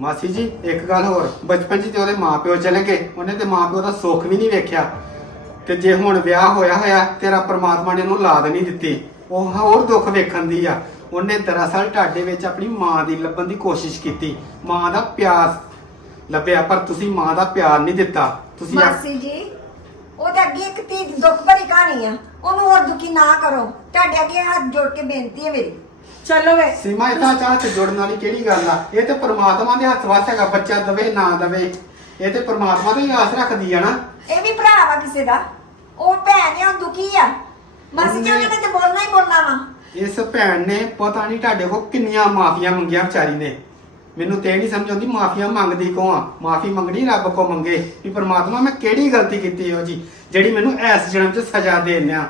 ਮਾਸੀ ਜੀ, ਇੱਕ ਗੱਲ ਹੋਰ। ਬਚਪਨ 'ਚ ਤੇ ਉਹਦੇ ਮਾਪਿਓ ਚਲੇ ਗਏ, ਉਹਨੇ ਤੇ ਮਾਪਿਓ ਦਾ ਸੁੱਖ ਵੀ ਨਹੀਂ ਵੇਖਿਆ। ਤੇ ਜੇ ਹੁਣ ਵਿਆਹ ਹੋਇਆ ਹੋਇਆ, ਤੇਰਾ ਪ੍ਰਮਾਤਮਾ ਨੇ ਉਹਨੂੰ ਔਲਾਦ ਨਹੀਂ ਦਿੱਤੀ। ਉਹ ਹੋਰ ਦੁੱਖ ਵੇਖਣ ਦੀ ਆ। ਉਹਨੇ ਦਰਅਸਲ ਤੁਹਾਡੇ ਵਿੱਚ ਆਪਣੀ ਮਾਂ ਦੀ ਲੱਭਣ ਦੀ ਕੋਸ਼ਿਸ਼ ਕੀਤੀ। ਮਾਂ ਦਾ ਪਿਆਰ ਲੱਭਿਆ, ਪਰ ਤੁਸੀਂ ਮਾਂ ਦਾ ਪਿਆਰ ਨਹੀਂ ਦਿੱਤਾ। ਤੁਸੀਂ ਆਪ- ਮਾਸੀ ਜੀ ਉਹ ਤਾਂ ਅੱਗੇ ਇੱਕ ਧੀ ਦੁੱਖ ਭਰੀ ਕਹਾਣੀ ਆ। ਉਹਨੂੰ ਹੋਰ ਦੁਖੀ ਨਾ ਕਰੋ। ਤੁਹਾਡੇ ਅੱਗੇ ਹੱਥ ਜੋੜ ਕੇ ਬੇਨਤੀ ਹੈ ਮੇਰੀ। ਚਲੋ ਵੇ ਸੀਮਾ ਇਤਾਂ ਚਾਹ ਤੇ ਜੁੜਨ ਵਾਲੀ ਕਿਹੜੀ ਗੱਲ ਆ? ਇਹ ਤੇ ਪ੍ਰਮਾਤਮਾ ਦੇ ਹੱਥ ਵਾਸ ਹੈਗਾ ਬੱਚਾ ਦਵੇ ਨਾ ਦਵੇ। ਇਹ ਤੇ ਪ੍ਰਮਾਤਮਾ ਤੋਂ ਹੀ ਆਸ ਰੱਖਦੀ ਆ ਨਾ। ਇਹ ਵੀ ਭਰਾ ਵਾ ਕਿਸੇ ਦਾ। ਉਹ ਭੈਣ ਆ ਉਹ ਦੁਖੀ ਆ। ਮਾਸੀ ਜੀ ਉਹਨੇ- ਉਹਨੇ ਤੇ ਬੋਲਣਾ ਹੀ ਬੋਲਣਾ ਵਾ। ਇਸ ਭੈਣ ਨੇ ਪਤਾ ਨਹੀਂ ਤੁਹਾਡੇ ਕੋਲ ਕਿੰਨੀਆਂ ਮਾਫੀਆਂ ਮੰਗੀਆਂ ਵਿਚਾਰੀ ਨੇ। ਮੈਨੂੰ ਤੇ ਇਹ ਨਹੀਂ ਸਮਝ ਆਉਂਦੀ ਮਾਫੀਆਂ ਮੰਗਦੀ ਕੋ ਆ? ਮਾਫੀ ਮੰਗਣੀ ਰੱਬ ਕੋ ਮੰਗੇ। ਵੀ ਪ੍ਰਮਾਤਮਾ ਮੈਂ ਕਿਹੜੀ ਗਲਤੀ ਕੀਤੀ ਹੋ ਜੀ ਜਿਹੜੀ ਮੈਨੂੰ ਇਸ ਜਨਮ 'ਚ ਸਜ਼ਾ ਦੇਣਿਆ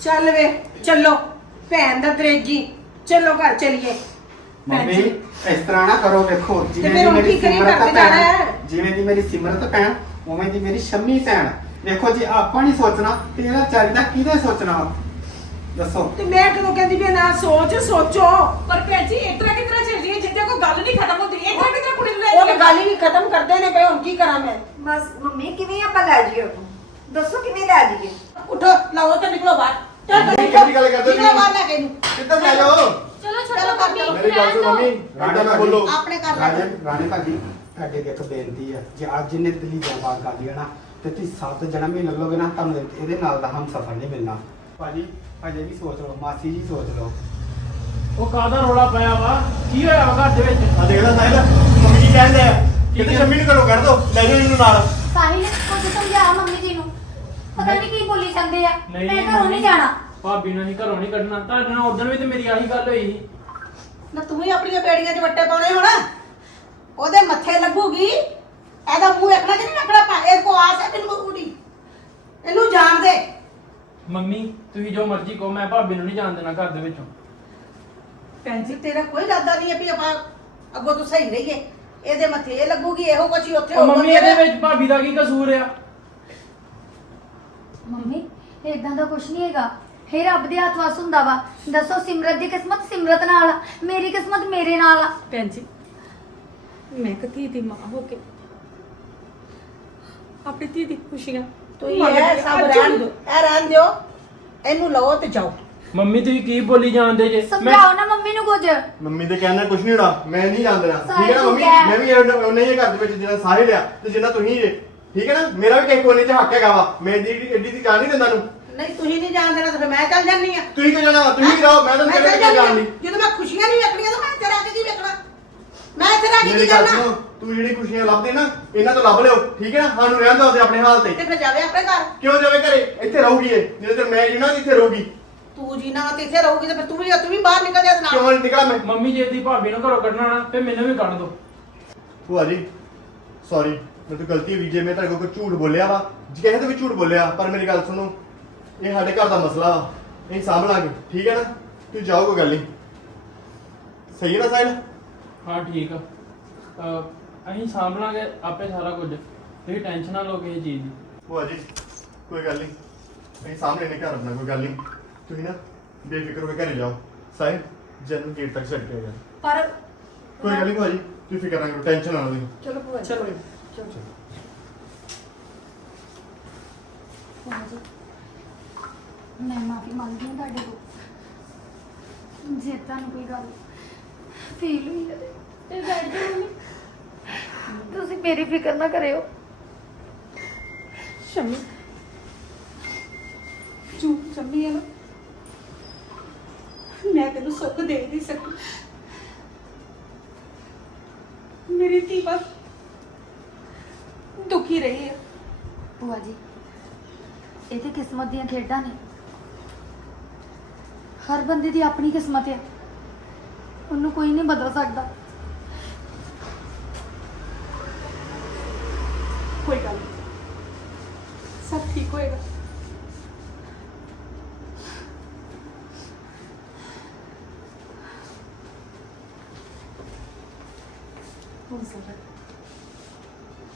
ਚੱਲ ਵੇ ਚੱਲੋ। ਭੈਣ ਦਾ ਤਰੇਗੀ। ਚਲੋ ਘਰ ਚਲੀਏ। ਮੰਮੀ ਇਸ ਤਰ੍ਹਾਂ ਨਾ ਕਰੋ ਵੇਖੋ ਜਿਵੇਂ ਦੀ ਹੁਣ ਮੇਰੀ ਕੀ ਕਰੀਏ? ਸਿਮਰਤ ਘਰ ਤੇ ਭੈਣ ਜਾਣਾ ਹੈ। ਜਿਵੇਂ ਦੀ ਮੇਰੀ ਸਿਮਰਤ ਭੈਣ ਉਵੇਂ ਦੀ ਮੇਰੀ ਸ਼ੰਮੀ ਭੈਣ। ਵੇਖੋ ਜੀ ਆਪਾਂ ਨਹੀਂ ਸੋਚਣਾ ਤੇ ਇਹਦਾ ਚਾਹੀਦਾ ਕਿਹਦੇ ਸੋਚਣਾ ਦੱਸੋ। ਤੇ ਮੈਂ ਕਦੋਂ ਕਹਿੰਦੀ ਵੀ ਨਾ ਸੋਚ ਸੋਚੋ। ਪਰ ਭੈਣ ਜੀ ਇਸ ਤਰ੍ਹਾਂ ਕਿਸ ਤਰ੍ਹਾਂ ਚੱਲ ਰਹੀ ਹੈ ਜਿੱਦਾਂ ਕੋਈ ਗੱਲ ਨਹੀਂ ਖਤਮ ਹੁੰਦੀ ਇਹ ਤਰ੍ਹਾਂ ਕਿਸ ਤਰ੍ਹਾਂ ਕੁੜੀ ਨੂੰ ਲੈ ਉਹ ਤਾਂ? ਗੱਲ ਹੀ ਨਹੀਂ ਖਤਮ ਕਰਦੇ ਨੇ ਪਏ ਹੁਣ ਕੀ ਕਰਾਂ ਮੈਂ? ਬਸ ਮੰਮੀ ਕਿਵੇਂ ਆਪਾਂ ਲੈ ਉਹਨੂੰ ਦੱਸੋ ਕਿਵੇਂ ਲੈ ਜਾਈਏ? ਉਠੋ ਲਾਓ ਤੇ ਨਿਕਲੋ ਬਾਹਰ। ਚੱਲ ਮੰਮੀ, ਕਿਹੜੀ ਗੱਲ ਕਰਦੇ ਨਿਕਲੋ? ਬਾਹਰ ਲੈ ਕੇ ਇਹਨੂੰ? ਕਿੱਧਰ ਲੈ ਜਾਓ? ਚਲੋ ਚਲੋ ਛੱਡੋ ਕਰ ਲਓ। ਮੇਰੀ ਗੱਲ ਸੁਣ ਮੰਮੀ ਰਾਣਾ ਨਾ ਬੋਲੋ। ਆਪਣੇ ਘਰ ਲੈ ਰਾਣੇ ਜਾਓ। ਰਾਣੇ ਭਾਜੀ ਤੁਹਾਡੇ ਅੱਗੇ ਇੱਕ ਬੇਨਤੀ ਹੈ ਜੇ ਅੱਜ ਇਹਨੇ ਦਿੱਲੀ ਜਾਬਾਦ ਕਰ ਲਿਆ ਨਾ ਤੇ ਤੁਸੀਂ ਸੱਤ ਜਨਮ ਹੀ ਲੱਗੋਗੇ ਨਾ ਤੁਹਾਨੂੰ ਇਹ- ਇਹਦੇ ਨਾਲ ਦਾ ਹਮ ਸਫਰ ਨਹੀਂ ਮਿਲਣਾ। ਭਾਜੀ ਅਜੇ ਵੀ ਸੋਚ ਲਓ ਮਾਸੀ ਜੀ ਸੋਚ ਲਓ। ਉਹ ਕਾਹਦਾ ਰੋਲਾ ਪਿਆ ਵਾ? ਕੀ ਹੋਇਆ ਵਾ ਘਰ ਦੇ ਵਿੱਚ? ਆ ਦੇਖਦਾ ਸਾਹਿਲ ਮੰਮੀ ਕੀ ਕਹਿੰਦੇ ਆ ਕਿਤੇ ਸ਼ੰਮੀ ਨੂੰ ਘਰੋਂ ਕੱਢ ਦੋ ਲੈ ਜਾਓ ਇਹਨੂੰ ਨਾਲ। ਸਾਹਿਲ ਕੁਝ ਸਮਝਾ ਮੰਮੀ ਜੀ ਨੂੰ ਪਤਾ ਨਹੀਂ ਕੀ ਬੋਲੀ ਜਾਂਦੇ ਆ। ਨਹੀਂ, ਮੈਂ ਘਰੋਂ ਨਹੀਂ। ਜਾਣਾ। ਭਾਬੀ ਨੂੰ ਨਹੀਂ ਘਰੋਂ ਨਹੀਂ ਕੱਢਣਾ। ਤੁਹਾਡੇ ਨਾਲ ਉਦੋਂ ਵੀ ਤੇ ਮੇਰੀ ਆਹੀ ਗੱਲ ਹੋਈ ਸੀ। ਨਾ ਤੂੰ ਹੀ ਆਪਣੀਆਂ ਬੇੜੀਆਂ 'ਚ ਵੱਟੇ ਪਾਉਣੇ ਹੁਣ। ਉਹਦੇ ਮੱਥੇ ਲੱਗੂਗੀ। ਇਹਦਾ ਮੂੰਹ ਰੱਖਣਾ ਕਿ ਨਹੀਂ ਰੱਖਣਾ ਪਾ। ਇਹ ਕੋ ਆਸ ਹੈ ਤੈਨੂੰ ਕੁੜੀ ਇਹਨੂੰ ਜਾਣ ਦੇ। ਮੰਮੀ ਤੁਸੀਂ ਜੋ ਮਰਜ਼ੀ ਕਹੋ ਮੈਂ ਭਾਬੀ ਨੂੰ ਨਹੀਂ ਜਾਣ ਦੇਣਾ ਘਰ ਦੇ ਵਿੱਚੋਂ। ਭੈਣ ਜੀ ਤੇਰਾ ਕੋਈ ਇਰਾਦਾ ਨਹੀਂ ਹੈ ਵੀ ਆਪਾਂ ਅੱਗੋਂ ਤੋਂ ਸਹੀ ਰਹੀਏ। ਇਹਦੇ ਮੱਥੇ ਇਹ ਲੱਗੂਗੀ ਇਹੋ ਕੁਛ ਹੀ ਉੱਥੇ ਉਹ ਹੋਊਗਾ ਮੰਮੀ ਤੇਰਾ। ਇਹਦੇ ਵਿੱਚ ਭਾਬੀ ਦਾ ਕੀ ਕਸੂਰ ਆ? ਮੰਮੀ ਇਦਾਂ ਦਾ ਕੁਝ ਨਹੀਂ ਹੈਗਾ। ਹੇ ਰੱਬ ਦੇ ਹੱਥ ਵਸ ਹੁੰਦਾ ਵਾ। ਦੱਸੋ ਸਿਮਰਤ ਦੀ ਕਿਸਮਤ ਸਿਮਰਤ ਨਾਲ ਆ ਮੇਰੀ ਕਿਸਮਤ ਮੇਰੇ ਨਾਲ ਆ। ਭੈਣ ਜੀ ਮੈਂ ਇੱਕ ਧੀ ਦੀ ਮਾਂ ਹੋ ਕੇ। ਆਪਣੀ ਧੀ ਦੀ ਖੁਸ਼ੀਆਂ ਤੁਸੀਂ ਇਹ ਸਭ ਰਹਿਣ ਦਿਓ ਇਹ ਰਹਿਣ ਦਿਓ। ਇਹਨੂੰ ਲਓ ਤੇ ਜਾਓ। ਮੰਮੀ ਤੁਸੀਂ ਕੀ ਬੋਲੀ ਜਾਂਦੇ ਜੇ? ਸਮਝਾਓ ਨਾ ਮੰਮੀ ਨੂੰ ਕੁਝ। ਮੰਮੀ ਤੇ ਕਹਿੰਦਾ ਕੁਝ ਨਹੀਂ ਹੋਣਾ ਮੈਂ ਨਹੀਂ ਜਾਣ ਦੇਣਾ। ਠੀਕ ਹੈ ਨਾ ਮੰਮੀ। ਮੈਂ ਵੀ ਇਹ- ਉਹਨੇ ਹੀ ਘਰ ਦੇ ਵਿੱਚ ਜਿੰਨਾ ਸਾਰੇ ਲਿਆ ਤੇ ਜਿੰਨਾ ਤੁਸੀਂ ਜੇ ਠੀਕ ਹੈ ਨਾ? ਮੇਰਾ ਵੀ ਕਿਸੇ ਕੋਨੇ 'ਚ ਹੱਕ ਹੈਗਾ ਵਾ। ਮੈਂ ਦੀ ਐਡੀ ਦੀ ਜਾਣ ਨਹੀਂ ਦਿੰਦਾ ਨੂੰ। ਨਹੀਂ ਤੁਸੀਂ ਨਹੀਂ ਜਾਣ ਦੇਣਾ ਤਾਂ ਫਿਰ ਮੈਂ ਚੱਲ ਜਾਨੀ ਆ ਤੁਸੀਂ ਕਿਉਂ ਜਾਣਾ? ਵਾ? ਤੁਸੀਂ ਰਹੋ। ਮੈਂ ਜਾਣ ਜਾਨੀ ਨਹੀਂ। ਆਂ। ਜਦੋਂ ਮੈਂ ਖੁਸ਼ੀਆਂ ਨਹੀਂ ਵੇਖਣੀਆਂ ਤਾਂ ਮੈਂ ਇੱਥੇ ਰਹਿ ਕੇ ਕੀ ਵੇਖਣਾ? ਮੈਂ ਇੱਥੇ ਰਹਿ ਕੇ ਮੇਰੀ ਕੀ ਗੱਲ ਕਰਨਾ? ਸੁਣੋ। ਤੂੰ ਜਿਹੜੀ ਖੁਸ਼ੀਆਂ ਲੱਭਦੇ ਨਾ ਇਹਨਾਂ ਤੋਂ ਲੱਭ ਲਿਓ। ਠੀਕ ਹੈ ਨਾ? ਸਾਨੂੰ ਰਹਿਣ ਦਿਓ ਆਪਦੇ ਆਪਣੇ ਹਾਲ ਤੇ। ਤੇ ਫਿਰ ਜਾਵੇ ਆਪਣੇ ਘਰ। ਕਿਉਂ ਜਾਵੇ ਘਰੇ? ਇੱਥੇ ਰਹੂਗੀ ਇਹ। ਚਿਰ ਮੈਂ ਜੀਣਾ ਇੱਥੇ ਰਹੂਗੀ। ਤੂੰ ਜੀ ਨਾ ਤੇ ਇੱਥੇ ਰਹੂਗੀ ਤੇ ਫਿਰ ਤੂੰ ਵੀ ਤੂੰ ਵੀ ਬਾਹਰ ਨਿਕਲ ਜਾ ਇਹਦੇ ਨਾਲ। ਕਿਉਂ ਨਿਕਲਾਂ ਮੈਂ? ਮੰਮੀ ਜੇ ਦੀ ਭਾਬੀ ਨੂੰ ਘਰੋਂ ਕੱਢਣਾ ਨਾ ਤੇ ਮੈਨੂੰ ਵੀ ਕੱਢ ਦਿਓ ਭੂਆ ਜੀ ਸੌਰੀ ਮੇਰੇ ਤੋਂ ਗਲਤੀ ਹੋਈ ਜੇ ਮੈਂ ਤੁਹਾਡੇ ਕੋਲ ਕੋਈ ਝੂਠ ਬੋਲਿਆ ਵਾ। ਜੇ ਕਿਸੇ ਤੋਂ ਵੀ ਝੂਠ ਬੋਲਿਆ ਪਰ ਮੇਰੀ ਗੱਲ ਸੁਣੋ ਇਹ ਸਾਡੇ ਘਰ ਦਾ ਮਸਲਾ ਵਾ। ਇਹ ਸਾਂਭ ਲਾਂਗੇ ਠੀਕ ਹੈ ਨਾ? ਤੁਸੀਂ ਜਾਓ ਕੋਈ ਗੱਲ ਨਹੀਂ। ਸਹੀ ਹੈ ਨਾ ਸਾਹਿਲ? ਹਾਂ ਠੀਕ ਆ। ਅਹ ਅਸੀਂ ਸਾਂਭ ਲਾਂਗੇ ਆਪੇ ਸਾਰਾ ਕੁਝ। ਤੁਸੀਂ ਟੈਨਸ਼ਨ ਨਾ ਲਓ ਕਿਸੇ ਚੀਜ਼ ਦੀ। ਭੂਆ ਜੀ ਕੋਈ ਗੱਲ ਨਹੀਂ। ਅਸੀਂ ਸਾਹਮਣੇ ਨਹੀਂ ਘਰ ਆਪਣਾ ਕੋਈ ਗੱਲ ਨਹੀਂ। ਤੁਸੀਂ ਨਾ ਬੇਫਿਕਰ ਹੋ ਕੇ ਘਰੇ ਜਾਓ। ਸਾਹਿਲ ਜਨਮ ਗੇਟ ਤੱਕ ਛੱਡ ਕੇ ਆ ਪਰ ਕੋਈ ਗੱਲ ਨਹੀਂ ਭੂਆ ਜੀ ਤੁਸੀਂ ਫਿਕਰ ਨਾ ਕਰੋ ਟੈਨਸ਼ਨ ਨਾ ਲਓ। ਤੁਸੀਂ ਚਲੋ ਭੂਆ ਜੀ। ਚਲੋ। ਮੈਂ ਮਾਫੀ ਮੰਗਦੀ ਹਾਂ ਤੁਹਾਡੇ ਕੋਲ ਜੇ ਤੁਹਾਨੂੰ ਕੋਈ ਗੱਲ ਫੀਲ ਹੋਈ ਕਦੇ ਤੇ ਬੈਠ ਜਾਓ ਮੰਮੀ ਤੁਸੀਂ ਮੇਰੀ ਫਿਕਰ ਨਾ ਕਰਿਓ। ਸ਼ਮੀ। ਜੂ ਸ਼ਮੀ ਹੈ ਨਾ। ਮੈਂ ਤੈਨੂੰ ਸੁੱਖ ਦੇ ਨਹੀਂ ਸਕੀ ਮੇਰੀ ਧੀ ਬਸ ਦੁਖੀ ਰਹੀ ਹੈ? ਭੂਆ ਜੀ ਇਹ ਤੇ ਕਿਸਮਤ ਦੀਆਂ ਖੇਡਾਂ ਨੇ। ਹਰ ਬੰਦੇ ਦੀ ਆਪਣੀ ਕਿਸਮਤ ਹੈ। ਉਹਨੂੰ ਕੋਈ ਨਹੀਂ ਬਦਲ ਸਕਦਾ। ਕੋਈ ਗੱਲ ਨਹੀਂ। ਸਭ ਠੀਕ ਹੋਏਗਾ।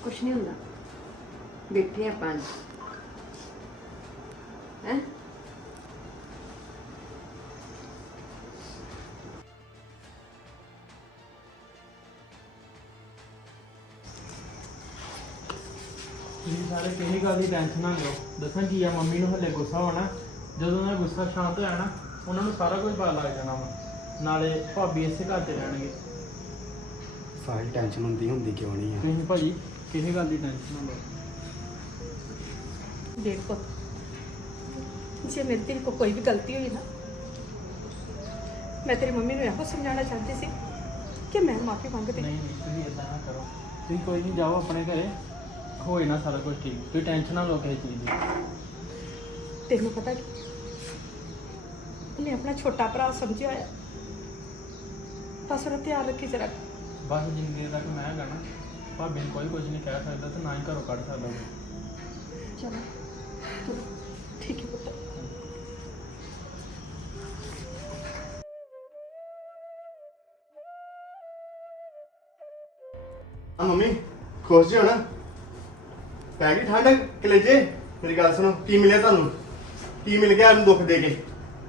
ਕੁਛ ਨਹੀਂ ਹੁੰਦਾ। ਬੈਠੇ ਪੰਜ ਹੈ? ਸਾਰੇ ਕਿਹੜੀ ਗੱਲ ਦੀ ਟੈਨਸ਼ਨ ਨਾ ਲਓ। ਦੱਸਾਂ ਕੀ ਆ ਮੰਮੀ ਨੂੰ ਹੱਲੇ ਗੁੱਸਾ ਹੋਣਾ। ਜਦੋਂ ਉਹਨਾਂ ਦਾ ਗੁੱਸਾ ਸ਼ਾਂਤ ਹੋਇਆ ਨਾ ਉਹਨਾਂ ਨੂੰ ਸਾਰਾ ਕੁਝ ਪਤਾ ਲੱਗ ਜਾਣਾ ਵਾ। ਨਾਲੇ ਭਾਬੀ ਇਸੇ ਘਰ ਤੇ ਰਹਿਣਗੇ। ਸਾਰੀ ਟੈਨਸ਼ਨ ਹੁੰਦੀ ਹੁੰਦੀ ਕਿਉਂ ਨਹੀਂ ਆ? ਤੁਸੀਂ ਭਾਜੀ ਕਿਸੇ ਗੱਲ ਦੀ ਟੈਨਸ਼ਨ ਨਾ ਲਓ। ਪੁੱਤ। ਜੇ ਮੇਰੇ ਦਿਲ ਕੋ ਕੋਈ ਵੀ ਗਲਤੀ ਹੋਈ ਨਾ ਮੈਂ ਤੇਰੀ ਮੰਮੀ ਨੂੰ ਇਹੋ ਸਮਝਾਉਣਾ ਚਾਹਤੀ ਸੀ ਕਿ ਮੈਂ ਮਾਫੀ ਮੰਗਦੀ। ਨਹੀਂ ਨਹੀਂ ਤੁਸੀਂ ਇਦਾਂ ਨਾ ਕਰੋ। ਤੁਸੀਂ ਕੋਈ ਨਹੀਂ ਜਾਓ ਆਪਣੇ ਘਰੇ। ਹੋਏ ਨਾ ਸਾਰਾ ਕੁਝ ਠੀਕ। ਤੁਸੀਂ ਟੈਨਸ਼ਨ ਨਾ ਲਓ ਕਿਸੇ ਚੀਜ਼ ਦੀ। ਤੈਨੂੰ ਪਤਾ ਕਿ? ਉਹਨੇ ਆਪਣਾ ਛੋਟਾ ਭਰਾ ਸਮਝਿਆ ਹੋਇਆ। ਬਸ ਉਹਦਾ ਧਿਆਨ ਰੱਖੀ ਜਰਾ। ਬਸ ਜ਼ਿੰਦਗੀ ਤੱਕ ਮੈਂ ਹੈਗਾ ਨਾ ਭਾਬੀ ਨੂੰ ਕੋਈ ਕੁਝ ਨਹੀਂ ਕਹਿ ਸਕਦਾ ਤੇ ਨਾ ਹੀ ਘਰੋਂ ਕੱਢ ਸਕਦਾ ਚਲੋ, ਠੀਕ ਹੈ ਪੁੱਤ ਆ ਮੰਮੀ, ਖੁਸ਼ ਜੀ ਹੋ ਪੈ ਗਈ ਠੰਡ, ਕਲੇਜੇ? ਮੇਰੀ ਗੱਲ ਸੁਣੋ, ਕੀ ਮਿਲਿਆ ਤੁਹਾਨੂੰ? ਕੀ ਮਿਲ ਗਿਆ ਇਹਨੂੰ ਦੁੱਖ ਦੇ ਕੇ?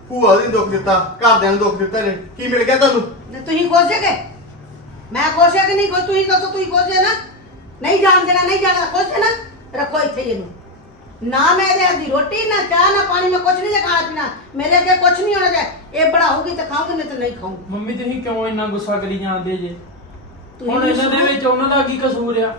ਭੂਆ ਨੇ ਦੁੱਖ ਦਿੱਤਾ, ਘਰਦਿਆਂ ਨੂੰ ਦੁੱਖ ਦਿੱਤਾ ਜੇ ਕੀ ਮਿਲ ਗਿਆ ਤੁਹਾਨੂੰ? ਤੇ ਤੁਸੀਂ ਖੁਸ਼ ਹੈਗੇ, ਮੈਂ ਖੁਸ਼ ਹੈ ਕਿ ਨਹੀਂ ਖੁਸ਼? ਤੁਸੀਂ ਦੱਸੋ, ਤੁਸੀਂ ਖੁਸ਼ ਹੈ ਨਾ? ਨਹੀਂ ਜਾਣ ਦੇਣਾ, ਨਹੀਂ ਜਾਣਾ, ਖੁਸ਼ ਹੈ ਨਾ? ਰੱਖੋ ਇੱਥੇ ਇਹਨੂੰ। ਨਾ ਮੈਂ ਹੱਥ ਦੀ ਰੋਟੀ ਨਾ ਚਾਹ ਨਾ ਪਾਣੀ ਮੈਂ ਕੁਝ ਨਹੀਂ ਜੇ ਖਾਣਾ ਪੀਣਾ। ਮੇਰੇ ਅੱਗੇ ਕੁਝ ਨਹੀਂ ਹੋਣਾ ਚਾਹੀਦਾ ਇਹ ਬਣਾਉਗੀ ਤਾਂ ਖਾਊਂਗੀ ਨਹੀਂ ਤਾਂ ਨਹੀਂ ਖਾਊਂਗੀ। ਮੰਮੀ ਤੁਸੀਂ ਕਿਉਂ ਇੰਨਾ ਗੁੱਸਾ ਕਰੀ ਜਾਂਦੇ ਜੇ? ਤੁਸੀਂ ਹੁਣ ਇਹਨਾਂ ਦੇ ਵਿੱਚ ਉਹਨਾਂ ਦਾ ਕੀ ਕਸੂਰ ਆ?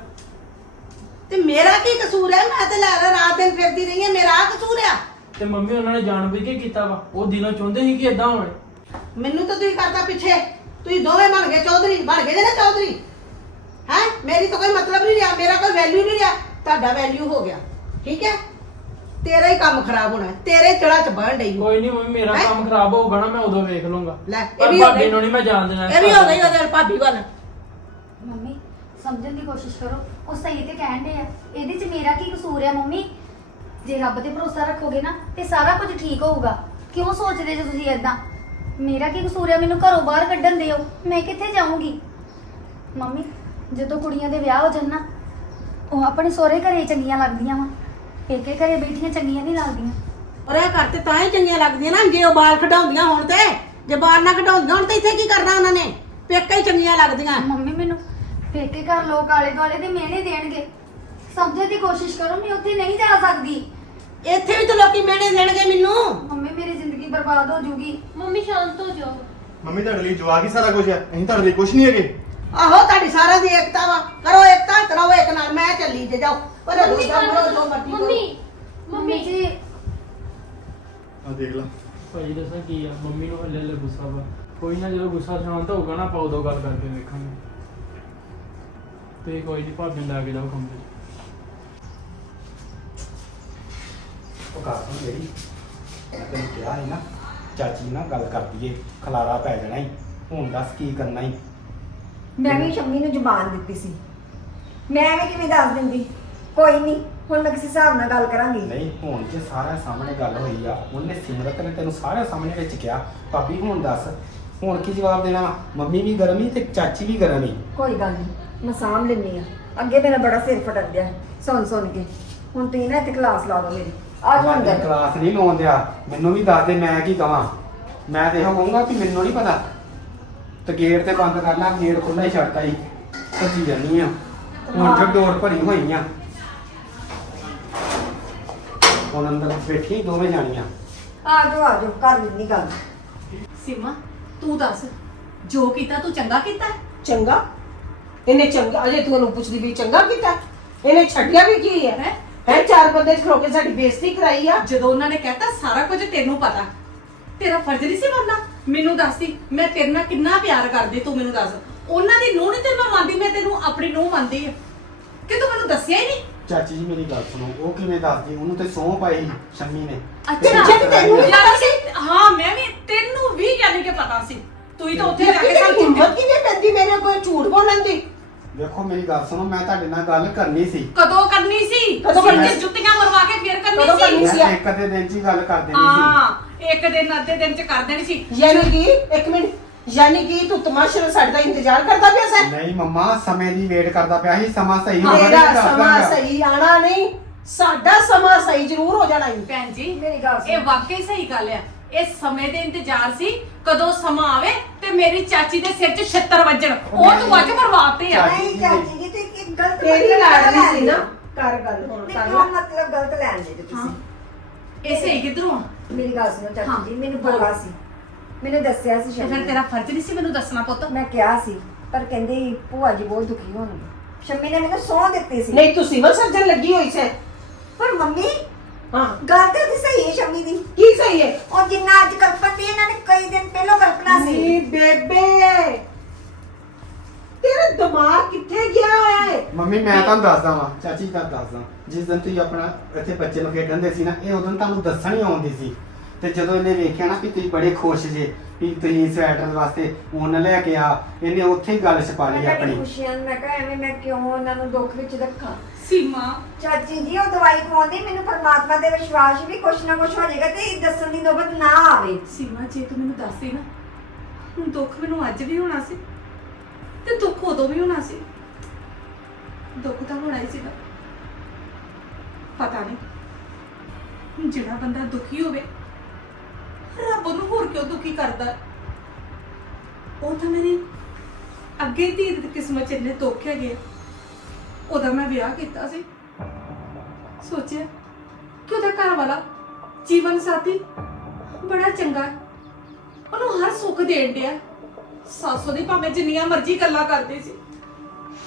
ਤੇ ਮੇਰਾ ਕੀ ਕਸੂਰ ਹੈ ਮੈਂ ਤੇ ਲੈ ਰਾਤ ਦਿਨ ਫਿਰਦੀ ਰਹੀ ਹਾਂ ਮੇਰਾ ਆਹ ਕਸੂਰ ਆ? ਤੇ ਮੰਮੀ ਉਹਨਾਂ ਨੇ ਜਾਣਬੁੱਝ ਕੇ ਕੀਤਾ ਵਾ? ਉਹ ਦਿਲੋਂ ਚਾਹੁੰਦੇ ਸੀ ਕਿ ਇਦਾਂ ਹੋਵੇ? ਮੈਨੂੰ ਤਾਂ ਤੁਸੀਂ ਕਰਤਾ ਪਿੱਛੇ। ਤੁਸੀਂ ਦੋਵੇਂ ਬਣ ਗਏ ਚੌਧਰੀ। ਬਣ ਗਏ ਜੇ ਨਾ ਚੌਧਰੀ? ਹੈ? ਮੇਰੀ ਤਾਂ ਕੋਈ ਮਤਲਬ ਨਹੀਂ ਰਿਹਾ ਮੇਰਾ ਕੋਈ ਵੈਲਿਊ ਨਹੀਂ ਰਿਹਾ। ਤੁਹਾਡਾ ਵੈਲਿਊ ਹੋ ਗਿਆ। ਠੀਕ ਹੈ? ਤੇਰਾ ਹੀ ਕੰਮ ਖਰਾਬ ਹੋਣਾ ਹੈ, ਤੇਰੇ ਚੜਾ ਚ ਬਣ ਡਈ ਹੋ। ਕੋਈ ਨਹੀਂ ਮੰਮੀ ਮੇਰਾ ਹੈਂ? ਕੰਮ ਖਰਾਬ ਹੋਊਗਾ ਨਾ ਮੈਂ ਉਦੋਂ ਵੇਖ ਲੂੰਗਾ ਲੈ ਇਹ ਪਰ ਵੀ ਹੋ ਭਾਬੀ ਗਈ ਨੂੰ ਨਹੀਂ ਮੈਂ ਜਾਣ ਦੇਣਾ ਇਹ ਵੀ ਹੋ ਗਈ ਉਹਦੇ ਭਾਬੀ ਵੱਲ। ਮੰਮੀ ਸਮਝਣ ਦੀ ਕੋਸ਼ਿਸ਼ ਕਰੋ। ਉਹ ਸਹੀ ਤੇ ਕਹਿਣ ਦੇ ਆ। ਇਹਦੇ 'ਚ ਮੇਰਾ ਕੀ ਕਸੂਰ ਹੈ ਮੰਮੀ? ਜੇ ਰੱਬ ਤੇ ਭਰੋਸਾ ਰੱਖੋਗੇ ਨਾ ਤੇ ਸਾਰਾ ਕੁਝ ਠੀਕ ਹੋਊਗਾ। ਕਿਉਂ ਸੋਚਦੇ ਜੇ ਤੁਸੀਂ ਏਦਾਂ? ਮੇਰਾ ਕੀ ਕਸੂਰ ਹੈ ਮੈਨੂੰ ਘਰੋਂ ਬਾਹਰ ਕੱਢਣ ਦਿਓ। ਮੈਂ ਕਿੱਥੇ ਜਾਊਂਗੀ? ਮੰਮੀ ਜਦੋਂ ਕੁੜੀਆਂ ਦੇ ਵਿਆਹ ਹੋ ਜਾਣ ਨਾ ਉਹ ਆਪਣੇ ਸਹੁਰੇ ਘਰੇ ਚੰਗੀਆਂ ਲੱਗਦੀਆਂ ਵਾ। ਪੇਕੇ ਘਰੇ ਬੈਠੀਆਂ ਚੰਗੀਆਂ ਨਹੀਂ ਲੱਗਦੀਆਂ। ਔਰ ਇਹ ਕਰਤੇ ਤਾਂ ਹੀ ਚੰਗੀਆਂ ਲੱਗਦੀਆਂ ਨਾ ਜੇ ਉਹ ਬਾਲ ਕਢਾਉਂਦੀਆਂ ਹੁਣ ਤੇ ਜੇ ਬਾਲ ਨਾ ਕਢਾਉਂਦੀਆਂ ਹੁਣ ਤੇ ਇੱਥੇ ਕੀ ਕਰਨਾ ਉਹਨਾਂ ਨੇ? ਪੇਕੇ ਹੀ ਚੰਗੀਆਂ ਲੱਗਦੀਆਂ। ਮੰਮੀ ਮੈਨੂੰ ਪੇਕੇ ਘਰ ਲੋਕ ਆਲੇ ਦੁਆਲੇ ਦੇ ਮਿਹਣੇ ਦੇਣਗੇ। ਸਮਝਣ ਦੀ ਕੋਸ਼ਿਸ਼ ਕਰੋ ਮੈਂ ਉੱਥੇ ਨਹੀਂ ਜਾ ਸਕਦੀ। ਇੱਥੇ ਵੀ ਤਾਂ ਲੋਕੀ ਮਿਹਣੇ ਦੇਣਗੇ ਮੈਨੂੰ। ਮੰਮੀ ਮੇਰੀ ਜ਼ਿੰਦਗੀ ਬਰਬਾਦ ਹੋ ਜੂਗੀ। ਮੰਮੀ ਸ਼ਾਂਤ ਹੋ ਜਾਓ। ਮੰਮੀ ਤੁਹਾਡੇ ਲਈ ਜਵਾਕ ਹੀ ਸਾਰਾ ਕੁਝ ਹੈ ਅਸੀਂ ਤੁਹਾਡੇ ਲਈ ਕੁਝ ਨਹੀਂ ਹੈਗੇ। ਆਹੋ ਤੁਹਾਡੀ ਸਾਰਿਆਂ ਦੀ ਏਕਤਾ ਵਾ। ਕਰੋ ਏਕਤਾ ਕਰੋ ਇੱਕ ਨਾਲ ਮੈਂ ਚੱਲੀ ਜੇ ਜਾਓ। ਪਰ ਮੰਮੀ ਦੂਜਾ ਕਰੋ ਜੋ ਮਰਜ਼ੀ ਕਰੋ। Mummy mummy. ਜੀ। ਆ ਦੇਖ ਲਾ। ਭਾਜੀ ਦੱਸਾਂ ਕੀ ਆ? ਮੰਮੀ ਨੂੰ ਹੱਲੇ ਹੱਲੇ ਗੁੱਸਾ ਵਾ। ਕੋਈ ਨਾ ਜਦੋਂ ਗੁੱਸਾ ਸ਼ਾਂਤ ਹੋਊਗਾ ਨਾ ਆਪਾਂ ਉਦੋਂ ਗੱਲ ਕਰਕੇ ਵੇਖਾਂਗੇ। ਤੇ ਕੋਈ ਨਹੀਂ ਭਾਬੀ ਨੂੰ ਲੈ ਕੇ ਜਾਓ ਕਮਰੇ 'ਚ ਉਹ ਗੱਲ ਸੁਣ ਮੇਰੀ। ਮੈਂ ਤੈਨੂੰ ਕਿਹਾ ਸੀ ਨਾ ਚਾਚੀ ਨਾਲ ਗੱਲ ਕਰ ਦਈਏ ਖਲਾਰਾ ਪੈ ਜਾਣਾ ਹੀ ਹੁਣ ਦੱਸ ਕੀ ਕਰਨਾ ਹੀ ਮੈਂ ਵੀ ਸ਼ੰਮੀ ਨੂੰ ਜ਼ੁਬਾਨ ਦਿੱਤੀ ਸੀ। ਮੈਂ ਵੀ ਕਿਵੇਂ ਦੱਸ ਦਿੰਦੀ। ਕੋਈ ਨਹੀਂ ਹੁਣ ਮੈਂ ਕਿਸੇ ਹਿਸਾਬ ਨਾਲ ਗੱਲ ਕਰਾਂਗੀ। ਨਹੀਂ ਹੁਣ ਜੇ ਸਾਰਿਆਂ ਸਾਹਮਣੇ ਗੱਲ ਹੋਈ ਆ। ਉਹਨੇ ਸਿਮਰਤ ਨੇ ਤੈਨੂੰ ਸਾਰਿਆਂ ਸਾਹਮਣੇ ਵਿੱਚ ਕਿਹਾ। ਭਾਬੀ ਹੁਣ ਦੱਸ ਹੁਣ ਕੀ ਜਵਾਬ ਦੇਣਾ? ਮੰਮੀ ਵੀ ਗਰਮ ਤੇ ਚਾਚੀ ਵੀ ਗਰਮ। ਕੋਈ ਗੱਲ ਨਹੀਂ ਮੈਂ ਸਾਂਭ ਲੈਂਦੀ ਆ। ਅੱਗੇ ਮੇਰਾ ਬੜਾ ਸਿਰ ਫਟਣ ਦਿਆ ਸੁਣ ਸੁਣ ਕੇ। ਹੁਣ ਤੁਸੀਂ ਨਾ ਇੱਥੇ ਕਲਾਸ ਲਾ ਦਿਓ ਮੇਰੀ। ਆ ਜਾਓ ਮੈਂ ਤੇ ਅੰਦਰ। ਕਲਾਸ ਨਹੀਂ ਲਾਉਣ ਦਿਆ ਮੈਨੂੰ ਵੀ ਦੱਸ ਦੇ ਮੈਂ ਕੀ ਕਵਾਂ। ਮੈਂ ਤੇ ਇਹੋ ਕਹੂੰਗਾ ਕਿ ਮੈਨੂੰ ਨਹੀਂ ਪਤਾ। ਤੇ ਗੇਟ ਤੇ ਬੰਦ ਕਰ ਲਾ ਗੇਟ ਖੁੱਲਾ ਹੀ ਛੱਡਤਾ ਹੀ ਸੱਚੀ ਜਾਨੀ ਆ। ਹੁਣ ਤੇ ਡੋਰ ਭਰੀ ਹੋਈ ਆ। ਹੁਣ ਅੰਦਰ ਬੈਠੀ ਦੋਵੇਂ ਜਾਣੀਆਂ। ਆ ਜਾਓ ਆ ਜਾਓ ਕਰ ਲੈਂਦੀ ਗੱਲ। ਸੀਮਾ ਤੂੰ ਦੱਸ ਜੋ ਕੀਤਾ ਤੂੰ ਚੰਗਾ ਕੀਤਾ? ਚੰਗਾ? ਇਹਨੇ ਚੰਗਾ ਅਜੇ ਤੂੰ ਉਹਨੂੰ ਪੁੱਛਦੀ ਵੀ ਚੰਗਾ ਕੀਤਾ? ਇਹਨੇ ਛੱਡਿਆ ਵੀ ਕੀ ਹੈ ਹੈ? ਹੈ ਚਾਰ ਬੰਦੇ ਚ ਖਲੋ ਕੇ ਸਾਡੀ ਬੇਇੱਜ਼ਤੀ ਕਰਾਈ ਆ? ਜਦੋਂ ਉਹਨਾਂ ਨੇ ਕਹਿਤਾ ਸਾਰਾ ਕੁਝ ਤੈਨੂੰ ਪਤਾ। ਤੇਰਾ ਫਰਜ਼ ਨਹੀਂ ਸੀ ਬਣਨਾ। ਮੈਨੂੰ ਦੱਸਦੀ ਮੈਂ ਤੇਰੇ ਨਾਲ ਕਿੰਨਾ ਪਿਆਰ ਕਰਦੀ ਤੂੰ ਮੈਨੂੰ ਦੱਸ। ਉਹਨਾਂ ਦੀ ਨੂੰਹ ਨਹੀਂ ਤੇ ਮੈਂ ਮੰਨਦੀ ਮੈਂ ਤੈਨੂੰ ਆਪਣੀ ਨੂੰਹ ਮੰਨਦੀ ਆ। ਕਿ ਤੂੰ ਮੈਨੂੰ ਦੱਸਿਆ ਹੀ ਨਹੀਂ? ਚਾਚੀ ਜੀ ਮੇਰੀ ਗੱਲ ਸੁਣੋ ਉਹ ਕਿਵੇਂ ਦੱਸਦੀ? ਉਹਨੂੰ ਤੇ ਸੌਂ ਪਾਈ ਸ਼ੰਮੀ ਨੇ। ਅੱਛਾ ਤੈਨੂੰ ਵੀ ਪਤਾ ਸੀ? ਹਾਂ ਮੈਂ ਵੀ ਤੈਨੂੰ ਵੀ ਯਾਨੀ ਕਿ ਪਤਾ ਸੀ। ਤੂੰ ਹੀ ਤਾਂ ਉੱਥੇ ਜਾ ਕੇ ਤੇਰੀ ਸਾਨੂੰ ਹਿੰਮਤ ਕਿਵੇਂ ਪੈਂਦੀ ਮੇਰੇ ਕੋਲ ਝੂਠ ਬੋਲਣ ਦੀ? ਦੇਖੋ ਮੇਰੀ ਗੱਲ ਸੁਣੋ ਮੈਂ ਤੁਹਾਡੇ ਨਾਲ ਗੱਲ ਕਰਨੀ ਸੀ ਕਦੋਂ ਕਰਨੀ ਸੀ ਕਦੋਂ ਕਰਨੀ ਤੇ ਸੀ? ਜੁੱਤੀਆਂ ਮਰਵਾ ਕੇ ਫੇਰ ਕਦੋਂ ਕਰਨੀ ਕਰਨੀ ਸੀ ਸੀ? ਮੈਂ ਇੱਕ ਅੱਧੇ ਦਿਨ 'ਚ ਹੀ ਗੱਲ ਕਰ ਦੇਣੀ ਸੀ ਹਾਂ ਇੱਕ ਦਿਨ ਅੱਧੇ ਦਿਨ ਚ ਕਰ ਦੇਣੀ ਸੀ ਯਾਨੀ ਕਿ ਇੱਕ ਮਿੰਟ ਯਾਨੀ ਕਿ ਤੂੰ ਤਮਾਸ਼ੇ ਨਾਲ ਸਾਡਾ ਇੰਤਜ਼ਾਰ ਕਰਦਾ ਪਿਆ ਸੈਂ ਨਹੀਂ ਮੰਮਾ ਸਮੇਂ ਦੀ ਵੇਟ ਕਰਦਾ ਪਿਆ ਸੀ ਸਮਾਂ ਸਹੀ ਹੋਣਾ ਤੇਰਾ ਦੱਸ ਸਮਾਂ। ਸਹੀ ਆਣਾ ਨਹੀਂ ਸਾਡਾ ਸਮਾਂ ਸਹੀ ਜ਼ਰੂਰ ਹੋ ਜਾਣਾ ਈ। ਭੈਣ ਜੀ ਮੇਰੀ ਗੱਲ ਸੁਣ। ਇਹ ਵਾਕਈ ਸਹੀ ਗੱਲ ਆ ਇਹ ਸਮੇਂ ਦੇ ਇੰਤਜ਼ਾਰ ਸੀ ਕਦੋਂ ਸਮਾਂ ਆਵੇ ਤੇ ਮੇਰੀ ਚਾਚੀ ਦੇ ਸਿਰ 'ਚ ਛੱਤਰ ਵੱਜਣ। ਉਹ ਤੂੰ ਅੱਜ ਮਰਵਾਤੇ ਆ। ਨਹੀਂ ਚਾਚੀ ਜੀ ਤੇ ਇੱਕ ਗਲਤ ਤੇਰੀ ਮਤਲਬ ਲਾਡਲੀ ਲੈ ਸੀ ਨਾ। ਕਰ ਗੱਲ ਹੁਣ ਲੈ। ਮਤਲਬ ਗਲਤ ਲੈਣ ਦੇ ਤੁਸੀਂ? ਇਹ ਸਹੀ ਕਿੱਧਰੋਂ ਆ? ਮੇਰੀ ਗੱਲ ਸੁਣੋ ਹਾਂ, ਚਾਚੀ ਜੀ ਮੈਨੂੰ ਬੋਲ। ਪਤਾ ਸੀ। ਮੈਨੂੰ ਦੱਸਿਆ ਸੀ ਤੇ ਸ਼ਮੀ ਫਿਰ ਨੇ। ਤੇਰਾ ਫਰਜ਼ ਨਹੀਂ ਸੀ ਮੈਨੂੰ ਦੱਸਣਾ ਪੁੱਤ? ਮੈਂ ਕਿਹਾ ਸੀ ਪਰ ਕਹਿੰਦੀ ਭੂਆ ਜੀ ਬਹੁਤ ਦੁਖੀ ਹੋਣਗੇ। ਸ਼ਮੀ ਨੇ ਮੈਨੂੰ ਸੌਂ ਦਿੱਤੀ ਸੀ। ਨਹੀਂ ਤੂੰ ਸਿਵਲ ਸਰਜਨ ਲੱਗੀ ਹੋਈ ਸੈ। ਪਰ ਮੰਮੀ ਹਾਂ। ਗੱਲ ਤੇ ਉਹਦੀ ਸਹੀ ਹੈ ਸ਼ਮੀ ਦੀ। ਕੀ ਸਹੀ ਹੈ? ਉਹ ਜਿੰਨਾ ਅੱਜ ਕਲਪਦੀ ਇਹਨਾਂ ਨੇ ਕਈ ਦਿਨ ਪਹਿਲਾਂ ਕਲਪਨਾ ਸੀ। ਨਹੀਂ ਬੇਬੇ। ਤੇਰਾ ਦਿਮਾਗ ਕਿੱਥੇ ਗਿਆ ਹੋਇਆ ਹੈ ਮੰਮੀ ਮੈਂ ਤੁਹਾਨੂੰ ਦੱਸਦਾ ਵਾਂ ਚਾਚੀ ਤੁਹਾਨੂੰ ਦੱਸਦਾ ਜਿਸ ਦਿਨ ਤੁਸੀਂ ਆਪਣਾ ਇੱਥੇ ਬੱਚੇ ਨੂੰ ਖੇਡਣ ਦੇ ਸੀ ਨਾ ਇਹ ਉਦੋਂ ਤੁਹਾਨੂੰ ਦੱਸਣ ਹੀ ਆਉਂਦੀ ਸੀ। ਤੇ ਜਦੋਂ ਇਹਨੇ ਵੇਖਿਆ ਨਾ ਕਿ ਤੁਸੀਂ ਬੜੇ ਖੁਸ਼ ਜੇ ਵੀ ਤੁਸੀਂ ਸਵੈਟਰ ਵਾਸਤੇ ਉਹਨ ਲੈ ਕੇ ਆ ਇਹਨੇ ਉੱਥੇ ਹੀ ਗੱਲ ਛਪਾ ਲਈ ਮੈਂ ਆਪਣੀ। ਖੁਸ਼ੀਆਂ ਨੂੰ ਮੈਂ ਕਿਹਾ ਐਵੇਂ ਮੈਂ ਕਿਉਂ ਉਹਨਾਂ ਨੂੰ ਦੁੱਖ ਵਿੱਚ ਰੱਖਾਂ? ਸੀਮਾ। ਚਾਚੀ ਜੀ ਉਹ ਦਵਾਈ ਖਵਾਉਂਦੀ ਮੈਨੂੰ ਪਰਮਾਤਮਾ ਦੇ ਵਿਸ਼ਵਾਸ ਵੀ ਕੁਛ ਨਾ ਕੁਛ ਹੋ ਜਾਏਗਾ ਤੇ ਦੱਸਣ ਦੀ ਨੌਬਤ ਨਾ ਆਵੇ। ਸੀਮਾ ਜੇ ਤੂੰ ਮੈਨੂੰ ਦੱਸਦੀ ਨਾ ਹੁਣ ਦੁੱਖ ਮੈਨੂੰ ਅੱਜ ਵੀ ਹੋਣਾ ਸੀ ਤੇ ਦੁੱਖ ਉਦੋਂ ਵੀ ਹੋਣਾ ਸੀ। ਦੁੱਖ ਤਾਂ ਹੋਣਾ ਹੀ ਸੀਗਾ। ਪਤਾ ਨਹੀਂ ਜਿਹੜਾ ਬੰਦਾ ਦੁਖੀ ਹੋਵੇ ਰੱਬ ਉਹਨੂੰ ਹੋਰ ਕਿਉਂ ਦੁਖੀ ਕਰਦਾ? ਉਹ ਤਾਂ ਮੇਰੀ ਅੱਗੇ ਦੀ ਕਿਸਮਤ ਚ ਇੰਨੇ ਦੁੱਖ ਹੈਗੇ ਆ। ਉਹਦਾ ਮੈਂ ਵਿਆਹ ਕੀਤਾ ਸੀ ਸੋਚਿਆ ਕਿ ਉਹਦਾ ਘਰ ਵਾਲਾ ਜੀਵਨ ਸਾਥੀ ਬੜਾ ਚੰਗਾ ਹੈ। ਉਹਨੂੰ ਹਰ ਸੁੱਖ ਦੇਣ ਡਿਆ ਸਾਸੋ ਦੀ ਭਾਵੇਂ ਜਿੰਨੀਆਂ ਮਰਜ਼ੀ ਗੱਲਾਂ ਕਰਦੇ ਸੀ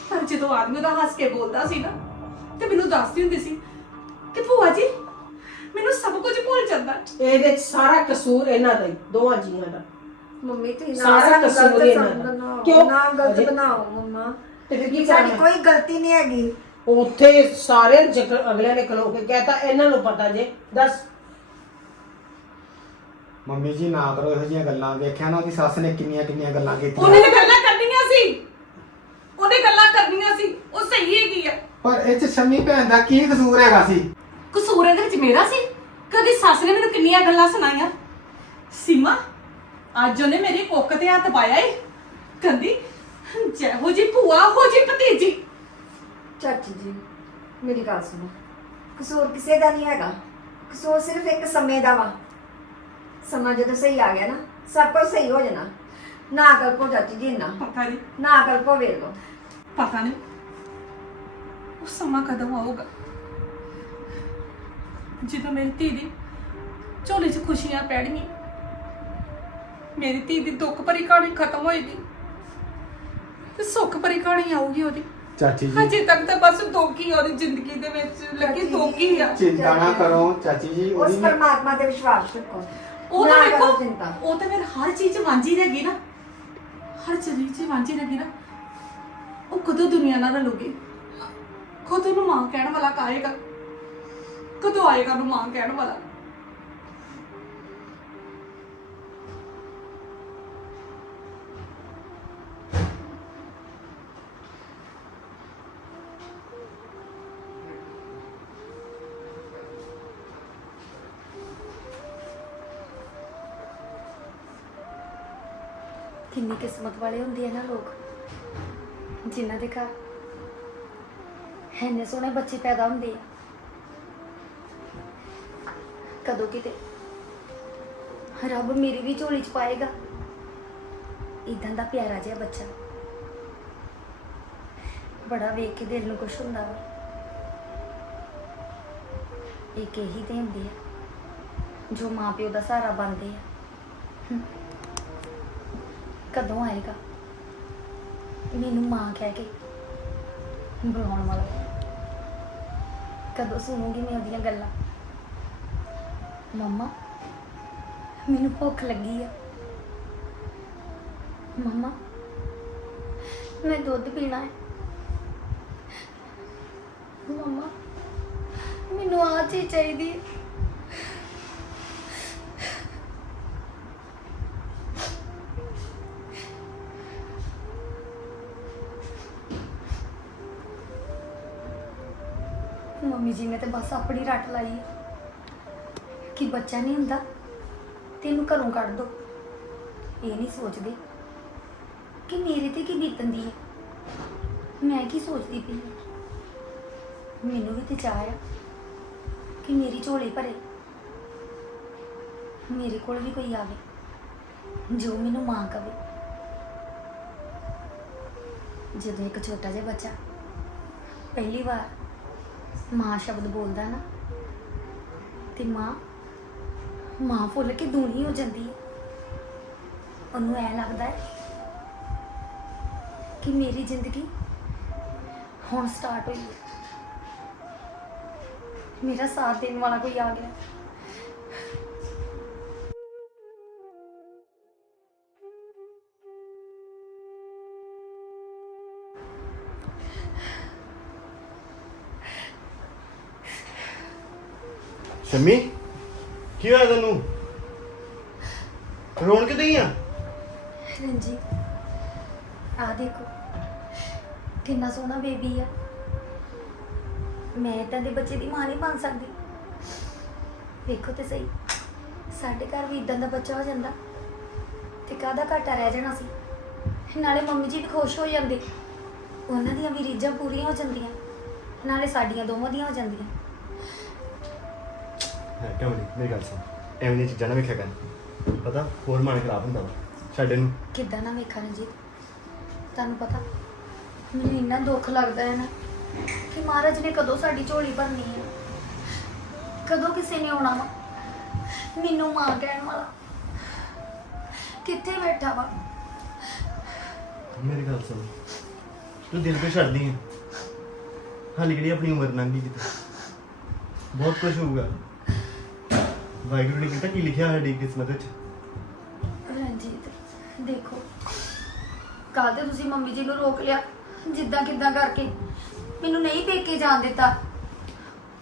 ਪਰ ਜਦੋਂ ਆਦਮੀ ਉਹਦਾ ਹੱਸ ਕੇ ਬੋਲਦਾ ਸੀ ਨਾ ਤੇ ਮੈਨੂੰ ਦੱਸਦੀ ਹੁੰਦੀ ਸੀ ਕਿ ਭੂਆ ਜੀ ਮੈਨੂੰ ਸਭ ਕੁਝ ਭੁੱਲ ਜਾਂਦਾ ਇਹਦੇ 'ਚ ਸਾਰਾ ਕਸੂਰ ਇਹਨਾਂ ਦਾ ਹੀ ਦੋਵਾਂ ਜੀਆਂ ਦਾ ਮੰਮੀ ਤੁਸੀਂ ਨਾ ਸਾਰਾ ਸਾਨੂੰ ਕਸੂਰ ਗਲਤ ਇਹਨਾਂ ਦਾ। ਸਮਝਣਾ ਕਿਉਂ? ਨਾ ਗਲਤ ਅਜੇ- ਬਣਾਓ ਮੰਮਾ ਤੇ ਫਿਰ ਕੀ ਸਾਡੀ ਕਰਨਾ? ਕੋਈ ਗਲਤੀ ਨਹੀਂ ਹੈਗੀ। ਉੱਥੇ ਸਾਰੇ ਜਗ- ਅਗਲਿਆਂ ਨੇ ਖਲੋ ਕੇ ਕਹਿਤਾ ਇਹਨਾਂ ਨੂੰ ਪਤਾ ਜੇ ਦੱਸ। ਮੰਮੀ ਜੀ ਨਾ ਕਰੋ ਇਹੋ ਜਿਹੀਆਂ ਗੱਲਾਂ। ਵੇਖਿਆ ਨਾ ਉਹਦੀ ਸੱਸ ਨੇ ਕਿੰਨੀਆਂ ਕਿੰਨੀਆਂ ਗੱਲਾਂ ਕੀਤੀਆਂ। ਉਹਨੇ ਤਾਂ ਗੱਲਾਂ ਕਰਨੀਆਂ ਸੀ। ਉਹਨੇ ਗੱਲਾਂ ਕਰਨੀਆਂ ਸੀ। ਉਹ ਸਹੀ ਹੈਗੀ ਆ। ਪਰ ਇਹ ਚ ਸ਼ਮੀ ਭੈਣ ਦਾ ਕੀ ਕਸੂਰ ਹੈਗਾ ਸੀ? ਕਸੂਰ ਇਹਦੇ ਵਿੱਚ ਮੇਰਾ ਸੀ? ਕਦੀ ਸੱਸ ਨੇ ਮੈਨੂੰ ਕਿੰਨੀਆਂ ਗੱਲਾਂ ਸੁਣਾਈਆਂ? ਸੀਮਾ ਅੱਜ ਉਹਨੇ ਮੇਰੀ ਕੁੱਕ ਤੇ ਹੱਥ ਪਾਇਆ ਏ। ਕਹਿੰਦੀ ਜਿਹੋ ਜੀ ਭੂਆ ਹੋ ਜੀ ਭਤੀਜੀ। ਚਾਚੀ ਜੀ ਮੇਰੀ ਗੱਲ ਸੁਣੋ। ਕਸੂਰ ਕਿਸੇ ਦਾ ਨਹੀਂ ਹੈਗਾ। ਕਸੂਰ ਸਿਰਫ ਇੱਕ ਸਮੇਂ ਦਾ ਵਾ। ਸਮਾਂ ਜਦੋਂ ਸਹੀ ਆ ਗਿਆ ਨਾ ਸਭ ਕੁਝ ਸਹੀ ਹੋ ਜਾਣਾ। ਨਾ ਕਲਪੋ ਚਾਚੀ ਜੀ ਨਾ ਪਤਾ ਨਹੀਂ। ਨਾ ਕਲਪੋ ਵੇਖ ਲਓ। ਪਤਾ ਨਹੀਂ। ਉਹ ਸਮਾਂ ਕਦੋਂ ਆਊਗਾ? ਜਦੋਂ ਮੇਰੀ ਧੀ ਦੀ ਝੋਲੇ 'ਚ ਖੁਸ਼ੀਆਂ ਪੈਣਗੀਆਂ ਮੇਰੀ ਧੀ ਦੀ ਦੁੱਖ ਭਰੀ ਕਹਾਣੀ ਖਤਮ ਹੋਏਗੀ। ਤੇ ਸੁੱਖ ਭਰੀ ਕਹਾਣੀ ਆਊਗੀ ਉਹਦੀ। ਚਾਚੀ ਜੀ। ਹਜੇ ਤੱਕ ਤਾਂ ਬਸ ਦੁੱਖ ਉਹਦੀ ਜ਼ਿੰਦਗੀ ਦੇ ਵਿੱਚ ਲੱਗੀ ਦੁੱਖ ਆ। ਚਿੰਤਾ ਨਾ ਕਰੋ ਚਾਚੀ ਜੀ ਉਸ ਉਹਦੀ ਪਰਮਾਤਮਾ ਤੇ ਵਿਸ਼ਵਾਸ ਰੱਖੋ। ਉਹ ਤਾਂ ਨਾ ਕਰੋ ਵੇਖੋ ਚਿੰਤਾ। ਉਹ ਤਾਂ ਫਿਰ ਹਰ ਚੀਜ਼ 'ਚ ਵਾਂਝੀ ਰਹਿ ਗਈ ਨਾ। ਹਰ ਚੀਜ਼ 'ਚ ਵਾਂਝੀ ਰਹਿ ਗਈ ਨਾ। ਉਹ ਕਦੋਂ ਦੁਨੀਆ ਨਾਲ ਰਲੂਗੀ? ਕਦੋਂ ਨੂੰ ਮਾਂ ਕਹਿਣ ਵਾਲਾ ਕਾਏਗਾ ਕਦੋਂ ਆਏਗਾ ਨੂੰ ਮਾਂ ਕਹਿਣ ਵਾਲਾ? ਕਿੰਨੀ ਕਿਸਮਤ ਵਾਲੇ ਹੁੰਦੇ ਆ ਨਾ ਲੋਕ, ਜਿਨ੍ਹਾਂ ਦੇ ਘਰ ਇੰਨੇ ਸੋਹਣੇ ਬੱਚੇ ਪੈਦਾ ਹੁੰਦੇ ਆ। ਕਦੋਂ ਕਿਤੇ ਰੱਬ ਮੇਰੀ ਵੀ ਝੋਲੀ ਚ ਪਾਏਗਾ ਇਦਾਂ ਦਾ ਪਿਆਰਾ ਜਿਹਾ ਬੱਚਾ। ਬੜਾ ਵੇਖ ਕੇ ਦਿਲ ਨੂੰ ਕੁਛ ਹੁੰਦਾ ਵਾ। ਇੱਕ ਇਹੀ ਤੇ ਹੁੰਦੀ ਆ, ਜੋ ਮਾਂ ਪਿਓ ਦਾ ਸਹਾਰਾ ਬਣਦੇ ਆ। ਕਦੋਂ ਆਏਗਾ? ਮੈਨੂੰ ਮਾਂ ਕਹਿ ਕੇ ਬੁਲਾਉਣ ਵਾਲਾ। ਕਦੋਂ ਸੁਣੂਗੀ ਮੈਂ ਉਹਦੀਆਂ ਗੱਲਾਂ? ਮੰਮਾ, ਮੈਨੂੰ ਭੁੱਖ ਲੱਗੀ ਆ। ਮੰਮਾ, ਮੈਂ ਦੁੱਧ ਪੀਣਾ ਹੈ। ਮੰਮਾ, ਮੈਨੂੰ ਆ ਚੀਜ਼ ਚਾਹੀਦੀ ਹੈ ਮੰਮੀ ਜੀ ਨੇ ਤੇ ਬਸ ਆਪਣੀ ਰੱਟ ਲਾਈ ਕਿ ਬੱਚਾ ਨਹੀਂ ਹੁੰਦਾ, ਤੇ ਇਹਨੂੰ ਘਰੋਂ ਕੱਢ ਦੋ। ਇਹ ਨਹੀਂ ਸੋਚਦੇ ਕਿ ਮੇਰੇ ਤੇ ਕੀ ਬੀਤਦੀ ਹੈ। ਮੈਂ ਕੀ ਸੋਚਦੀ ਪਈ ਮੈਨੂੰ ਵੀ ਤੇ ਚਾਹ ਆ ਕਿ ਮੇਰੀ ਝੋਲੀ ਭਰੇ। ਮੇਰੇ ਕੋਲ ਵੀ ਕੋਈ ਆਵੇ, ਜੋ ਮੈਨੂੰ ਮਾਂ ਕਵੇ। ਜਦੋਂ ਇੱਕ ਛੋਟਾ ਜਿਹਾ ਬੱਚਾ ਪਹਿਲੀ ਵਾਰ ਮਾਂ ਸ਼ਬਦ ਬੋਲਦਾ ਨਾ, ਤੇ ਮਾਂ ਮਾਂ ਫੁੱਲ ਕੇ ਦੂਣੀ ਹੋ ਜਾਂਦੀ ਹੈ। ਉਹਨੂੰ ਐ ਲੱਗਦਾ ਹੈ ਕਿ ਮੇਰੀ ਜ਼ਿੰਦਗੀ ਹੁਣ ਸਟਾਰਟ ਹੋਈ ਹੈ। ਮੇਰਾ ਸਾਥ ਦੇਣ ਵਾਲਾ ਕੋਈ ਆ ਗਿਆ। ਸ਼ਮੀ, ਕੀ ਹੋਇਆ ਤੈਨੂੰ? ਰੋਣ ਕਿਤੇ ਆ? ਰਣਜੀਤ ਆ ਦੇਖੋ, ਕਿੰਨਾ ਸੋਹਣਾ ਬੇਬੀ ਆ। ਮੈਂ ਤਾਂ ਦੇ ਬੱਚੇ ਦੀ ਮਾਂ ਨਹੀਂ ਬਣ ਸਕਦੀ। ਵੇਖੋ ਤੇ ਸਹੀ, ਸਾਡੇ ਘਰ ਵੀ ਇਦਾਂ ਦਾ ਬੱਚਾ ਹੋ ਜਾਂਦਾ ਤੇ ਕਾਹਦਾ ਘਾਟਾ ਰਹਿ ਜਾਣਾ ਸੀ। ਨਾਲੇ ਮੰਮੀ ਜੀ ਵੀ ਖੁਸ਼ ਹੋ ਜਾਂਦੇ। ਉਹਨਾਂ ਦੀਆਂ ਵੀ ਰੀਝਾਂ ਪੂਰੀਆਂ ਹੋ ਜਾਂਦੀਆਂ, ਨਾਲੇ ਸਾਡੀਆਂ ਦੋਵਾਂ ਦੀਆਂ ਹੋ ਜਾਂਦੀਆਂ। ਹੈ ਕਿਉਂ ਨਹੀਂ? ਮੇਰੀ ਗੱਲ ਸੁਣ। ਐਵੇਂ ਦੀਆਂ ਚੀਜ਼ਾਂ ਨਾ ਵੇਖਿਆ ਕਰ। ਪਤਾ ਹੋਰ ਮਨ ਖਰਾਬ ਹੁੰਦਾ ਵਾ। ਛੱਡ ਇਹਨੂੰ। ਕਿੱਦਾਂ ਨਾ ਵੇਖਾਂ ਰਣਜੀਤ। ਤੁਹਾਨੂੰ ਪਤਾ ਮੈਨੂੰ ਇੰਨਾ ਦੁੱਖ ਲੱਗਦਾ ਹੈ ਨਾ ਕਿ ਮਹਾਰਾਜ ਨੇ ਕਦੋਂ ਸਾਡੀ ਝੋਲੀ ਭਰਨੀ ਹੈ। ਕਦੋਂ ਕਿਸੇ ਨੇ ਆਉਣਾ ਵਾ। ਮੈਨੂੰ ਮਾਂ ਕਹਿਣ ਵਾਲਾ। ਕਿੱਥੇ ਬੈਠਾ ਵਾ? ਮੇਰੀ ਗੱਲ ਸੁਣ। ਤੂੰ ਦਿਲ ਤੇ ਛੱਡਦੀ ਹੈ ਹਾਲੀ ਕਿਹੜੀ ਆਪਣੀ ਉਮਰ ਲੰਘ ਗਈ ਕਿਤੇ। ਬਹੁਤ ਕੁਝ ਹੋਊਗਾ। ਵਾਹਿਗੁਰੂ ਨੇ ਕੀਤਾ ਕੀ ਲਿਖਿਆ ਹੈ ਸਾਡੀ ਕਿਸਮਤ ਵਿੱਚ? ਰਣਜੀਤ ਦੇਖੋ। ਕੱਲ ਤੇ ਤੁਸੀਂ ਮੰਮੀ ਜੀ ਨੂੰ ਰੋਕ ਲਿਆ ਜਿੱਦਾਂ ਕਿੱਦਾਂ ਕਰਕੇ। ਮੈਨੂੰ ਨਹੀਂ ਪੇਕੇ ਜਾਣ ਦਿੱਤਾ।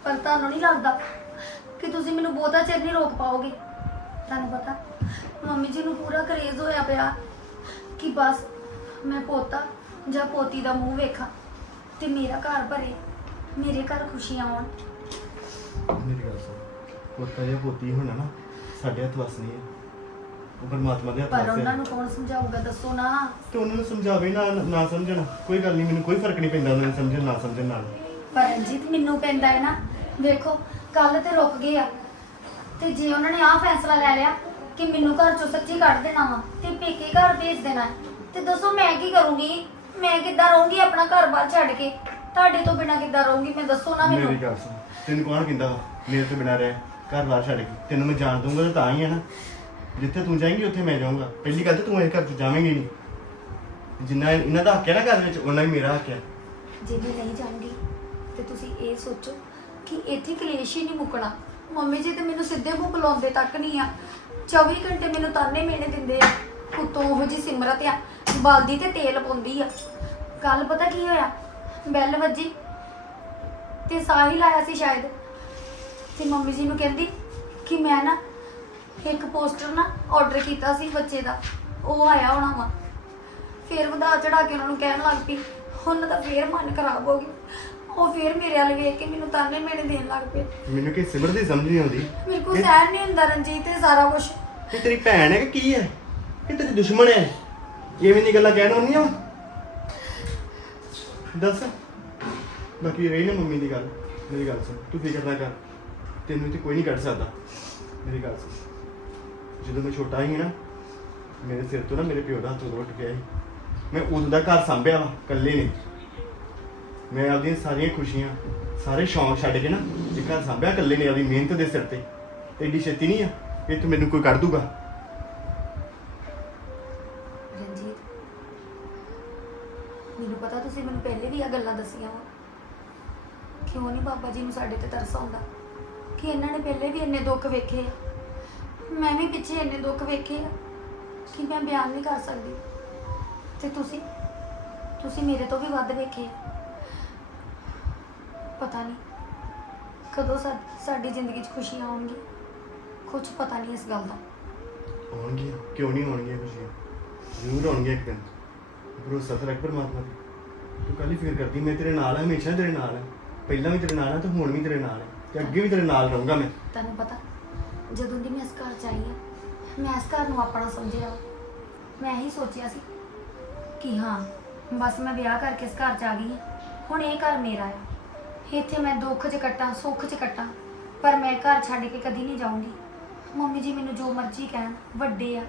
ਪਰ ਤੁਹਾਨੂੰ ਨਹੀਂ ਲੱਗਦਾ ਕਿ ਤੁਸੀਂ ਮੈਨੂੰ ਬਹੁਤਾ ਚਿਰ ਨਹੀਂ ਰੋਕ ਪਾਓਗੇ? ਤੁਹਾਨੂੰ ਪਤਾ ਮੰਮੀ ਜੀ ਨੂੰ ਪੂਰਾ ਕਰੇਜ਼ ਹੋਇਆ ਪਿਆ ਕਿ ਬਸ ਮੈਂ ਪੋਤਾ ਜਾਂ ਪੋਤੀ ਦਾ ਮੂੰਹ ਵੇਖਾਂ ਤੇ ਮੇਰਾ ਘਰ ਭਰੇ ਮੇਰੇ ਘਰ ਖੁਸ਼ੀਆਂ ਆਉਣ। ਮੇਰੀ ਗੱਲ ਸੁਣ। ਪੋਤਾ ਜਾਂ ਪੋਤੀ ਹੋਣਾ ਨਾ ਸਾਡੇ ਹੱਥ ਵਸ ਨਹੀਂ ਹੈ ਉਹ ਪਰਮਾਤਮਾ ਦੇ ਹੱਥ ਪਰ ਵਸ ਉਹਨਾਂ ਹੈ ਨੂੰ ਕੌਣ ਸਮਝਾਊਗਾ ਦੱਸੋ ਨਾ। ਤੇ ਉਹਨਾਂ ਨੂੰ ਸਮਝਾਵੇ ਨਾ ਨਾ ਸਮਝਣ। ਕੋਈ ਗੱਲ ਨਹੀਂ ਮੈਨੂੰ ਕੋਈ ਫ਼ਰਕ ਨਹੀਂ ਪੈਂਦਾ ਉਹਨਾਂ ਨੂੰ ਸਮਝਣ ਨਾ ਸਮਝਣ ਨਾਲ। ਪਰ ਰਣਜੀਤ ਮੈਨੂੰ ਪੈਂਦਾ ਹੈ ਨਾ। ਦੇਖੋ ਕੱਲ ਤੇ ਰੁਕ ਗਏ ਆ। ਤੇ ਜੇ ਉਹਨਾਂ ਨੇ ਆਹ ਫੈਸਲਾ ਲੈ ਲਿਆ ਕਿ ਮੈਨੂੰ ਘਰ ਚੋਂ ਸੱਚੀ ਕੱਢ ਦੇਣਾ ਵਾ ਤੇ ਪੇਕੇ ਘਰ ਭੇਜ ਦੇਣਾ ਹੈ, ਤੇ ਦੱਸੋ ਮੈਂ ਕੀ ਕਰੂੰਗੀ? ਮੈਂ ਕਿੱਦਾਂ ਰਹੂੰਗੀ ਆਪਣਾ ਘਰ-ਬਾਰ ਛੱਡ ਕੇ? ਤੁਹਾਡੇ ਤੋਂ ਬਿਨਾ ਕਿੱਦਾਂ ਰਹੂੰਗੀ? ਮੈਂ ਦੱਸੋ ਨਾ ਮੈਨੂੰ। ਮੇਰੀ ਗੱਲ ਸੁਣ। ਤੈਨੂੰ ਕੌਣ ਕਹਿੰਦਾ ਵਾ? ਮੇਰੇ ਤੋਂ ਬਿਨਾਂ ਰਹਿ। ਘਰ ਬਾਹਰ ਛੱਡ ਕੇ। ਤੈਨੂੰ ਮੈਂ ਜਾਣ ਦੂੰਗਾ ਤਾਂ ਤਾਂ ਹੀ ਹੈ ਨਾ। ਜਿੱਥੇ ਤੂੰ ਜਾਏਂਗੀ, ਉੱਥੇ ਮੈਂ ਜਾਊਂਗਾ। ਪਹਿਲੀ ਗੱਲ ਤੇ ਤੂੰ ਇਹ ਘਰ ਤੋਂ ਜਾਵੇਂਗੀ ਨਹੀਂ। ਜਿੰਨਾ ਇਹਨਾਂ ਦਾ ਹੱਕ ਹੈ ਨਾ ਘਰ ਵਿੱਚ, ਉਹਨਾਂ ਹੀ ਮੇਰਾ ਹੱਕ ਹੈ। ਜੇ ਮੈਂ ਨਹੀਂ ਜਾਊਂਗੀ, ਤੇ ਤੁਸੀਂ ਇਹ ਸੋਚੋ ਕਿ ਇੱਥੇ ਕਲੇਸ਼ ਹੀ ਨਹੀਂ ਮੁੱਕਣਾ। ਮੰਮੀ ਜੀ ਤੇ ਮੈਨੂੰ ਸਿੱਧੇ ਮੂੰਹ ਬੁਲਾਉਂਦੇ ਤੱਕ ਨਹੀਂ ਆ। 24 ਘੰਟੇ ਮੈਨੂੰ ਤਾਨੇ ਮੇਨੇ ਦਿੰਦੇ ਆ। ਉਤੋਂ ਉਹ ਜੀ ਸਿਮਰਤ ਆ। ਬਲਦੀ ਤੇ ਤੇਲ ਪਾਉਂਦੀ ਆ। ਕੱਲ ਪਤਾ ਕੀ ਹੋਇਆ? ਬੈਲ ਵੱਜੀ। ਤੇ ਸਾਹਿਲ ਆਇਆ ਸੀ ਸ਼ਾਇਦ। ਤੇ ਮੰਮੀ ਜੀ ਨੂੰ ਕਹਿੰਦੀ ਕਿ ਮੈਂ ਨਾ ਇੱਕ ਪੋਸਟਰ ਨਾ ਆਰਡਰ ਕੀਤਾ ਸੀ ਬੱਚੇ ਦਾ ਉਹ ਆਇਆ ਹੋਣਾ ਵਾ। ਫਿਰ ਵਧਾ ਚੜਾ ਕੇ ਉਹਨਾਂ ਨੂੰ ਕਹਿਣ ਲੱਗ ਪਈ ਉਹਨਾਂ ਦਾ ਫੇਰ ਮਨ ਖਰਾਬ ਹੋ ਗਿਆ। ਉਹ ਫੇਰ ਮੇਰੇ ਵੱਲ ਵੇਖ ਕੇ ਮੈਨੂੰ ਤਾਨੇ ਮੇਨੇ ਦੇਣ ਲੱਗ ਪਏ। ਮੈਨੂੰ ਕਿ ਸਿਮਰ ਦੀ ਸਮਝ ਨਹੀਂ ਆਉਂਦੀ? ਮੇਰੇ ਕੋਲ ਇਹ- ਨਹੀਂ ਹੁੰਦਾ ਰਣਜੀਤ ਇਹ ਸਾਰਾ ਕੁਝ ਇਹ ਤੇਰੀ ਭੈਣ ਹੈ ਕਿ ਕੀ ਹੈ? ਇਹ ਤੇਰੀ ਦੁਸ਼ਮਣ ਹੈ। ਐਵੇਂ ਦੀ ਗੱਲਾਂ ਕਹਿਣ ਹੁੰਦੀਆਂ ਦੱਸ। ਬਾਕੀ ਰਹੀ ਨਾ ਮੰਮੀ ਦੀ ਗੱਲ। ਮੇਰੀ ਗੱਲ ਸੁਣ। ਤੂੰ ਫਿਕਰ ਨਾ ਕਰ। ਤੈਨੂੰ ਇੱਥੇ ਕੋਈ ਨਹੀਂ ਕੱਢ ਸਕਦਾ। ਮੇਰੀ ਗੱਲ ਸੁਣ। ਜਦੋਂ ਮੈਂ ਛੋਟਾ ਸੀ ਨਾ, ਮੇਰੇ ਸਿਰ ਤੋਂ ਨਾ ਮੇਰੇ ਪਿਓ ਦਾ ਹੱਥ ਉਦੋਂ ਉੱਠ ਗਿਆ ਸੀ। ਮੈਂ ਉਦੋਂ ਦਾ ਘਰ ਸੰਭਿਆ ਵਾ, ਇਕੱਲੇ ਨੇ। ਮੈਂ ਆਪਦੀਆਂ ਸਾਰੀਆਂ ਖੁਸ਼ੀਆਂ, ਸਾਰੇ ਸ਼ੌਂਕ ਛੱਡ ਕੇ ਨਾ ਇਹ ਘਰ ਸੰਭਿਆ, ਇਕੱਲੇ ਨੇ ਆਪਦੀ ਮਿਹਨਤ ਦੇ ਸਿਰ ਤੇ। ਤੇ ਛੇਤੀ ਨਹੀਂ ਆ ਇਹ ਤੂੰ ਮੈਨੂੰ ਕੋਈ ਕੱਢ ਦੂਗਾ। ਰਣਜੀਤ, ਮੈਨੂੰ ਪਤਾ ਤੁਸੀਂ ਮੈਨੂੰ ਪਹਿਲੇ ਵੀ ਆ ਗੱਲਾਂ ਦੱਸੀਆਂ ਵਾ। ਕਿਉਂ ਨਹੀਂ ਬਾਬਾ ਜੀ ਨੂੰ ਸਾਡੇ ਤੇ ਤਰਸ ਆਉਂਦਾ? ਕਿ ਇਹਨਾਂ ਨੇ ਪਹਿਲੇ ਵੀ ਇੰਨੇ ਦੁੱਖ ਵੇਖੇ ਆ। ਮੈਂ ਵੀ ਪਿੱਛੇ ਇੰਨੇ ਦੁੱਖ ਵੇਖੇ ਆ ਕਿ ਮੈਂ ਬਿਆਨ ਨਹੀਂ ਕਰ ਸਕਦੀ। ਤੇ ਤੁਸੀਂ? ਤੁਸੀਂ ਮੇਰੇ ਤੋਂ ਵੀ ਵੱਧ ਵੇਖੇ ਆ। ਪਤਾ ਨਹੀਂ ਕਦੋਂ ਸਾ- ਸਾਡੀ ਜ਼ਿੰਦਗੀ 'ਚ ਖੁਸ਼ੀਆਂ ਆਉਣਗੀਆਂ। ਕੁਝ ਪਤਾ ਨਹੀਂ ਇਸ ਗੱਲ ਦਾ। ਆਉਣਗੀਆਂ? ਕਿਉਂ ਨਹੀਂ ਹੋਣਗੀਆਂ ਖੁਸ਼ੀਆਂ? ਜ਼ਰੂਰ ਆਉਣਗੀਆਂ ਇੱਕ ਦਿਨ। ਭਰੋਸਾ ਤਾਂ ਰੱਖ ਪਰਮਾਤਮਾ ਤੇ ਤੂੰ ਕੱਲੀ ਫਿਕਰ ਕਰਦੀ, ਮੈਂ ਤੇਰੇ ਨਾਲ ਹਾਂ, ਹਮੇਸ਼ਾ ਤੇਰੇ ਨਾਲ ਹਾਂ। ਪਹਿਲਾਂ ਵੀ ਤੇਰੇ ਨਾਲ ਹਾਂ ਤੇ ਹੁਣ ਵੀ ਤੇਰੇ ਨਾਲ ਹਾਂ। ਤੇ ਅੱਗੇ ਵੀ ਤੇਰੇ ਨਾਲ ਰਹੂੰਗਾ ਮੈਂ। ਤੁਹਾਨੂੰ ਪਤਾ, ਜਦੋਂ ਦੀ ਮੈਂ ਇਸ ਘਰ ਚ ਆਈ ਹਾਂ ਮੈਂ ਇਸ ਘਰ ਨੂੰ ਆਪਣਾ ਸਮਝਿਆ। ਮੈਂ ਇਹੀ ਸੋਚਿਆ ਸੀ ਕਿ ਹਾਂ, ਬਸ ਮੈਂ ਵਿਆਹ ਕਰਕੇ ਇਸ ਘਰ ਚ ਆ ਗਈ ਹਾਂ ਹੁਣ ਇਹ ਘਰ ਮੇਰਾ ਆ। ਇੱਥੇ ਮੈਂ ਦੁੱਖ 'ਚ ਕੱਟਾਂ, ਸੁੱਖ 'ਚ ਕੱਟਾਂ, ਪਰ ਮੈਂ ਘਰ ਛੱਡ ਕੇ ਕਦੀ ਨਹੀਂ ਜਾਊਂਗੀ। ਮੰਮੀ ਜੀ ਮੈਨੂੰ ਜੋ ਮਰਜ਼ੀ ਕਹਿਣ, ਵੱਡੇ ਆ।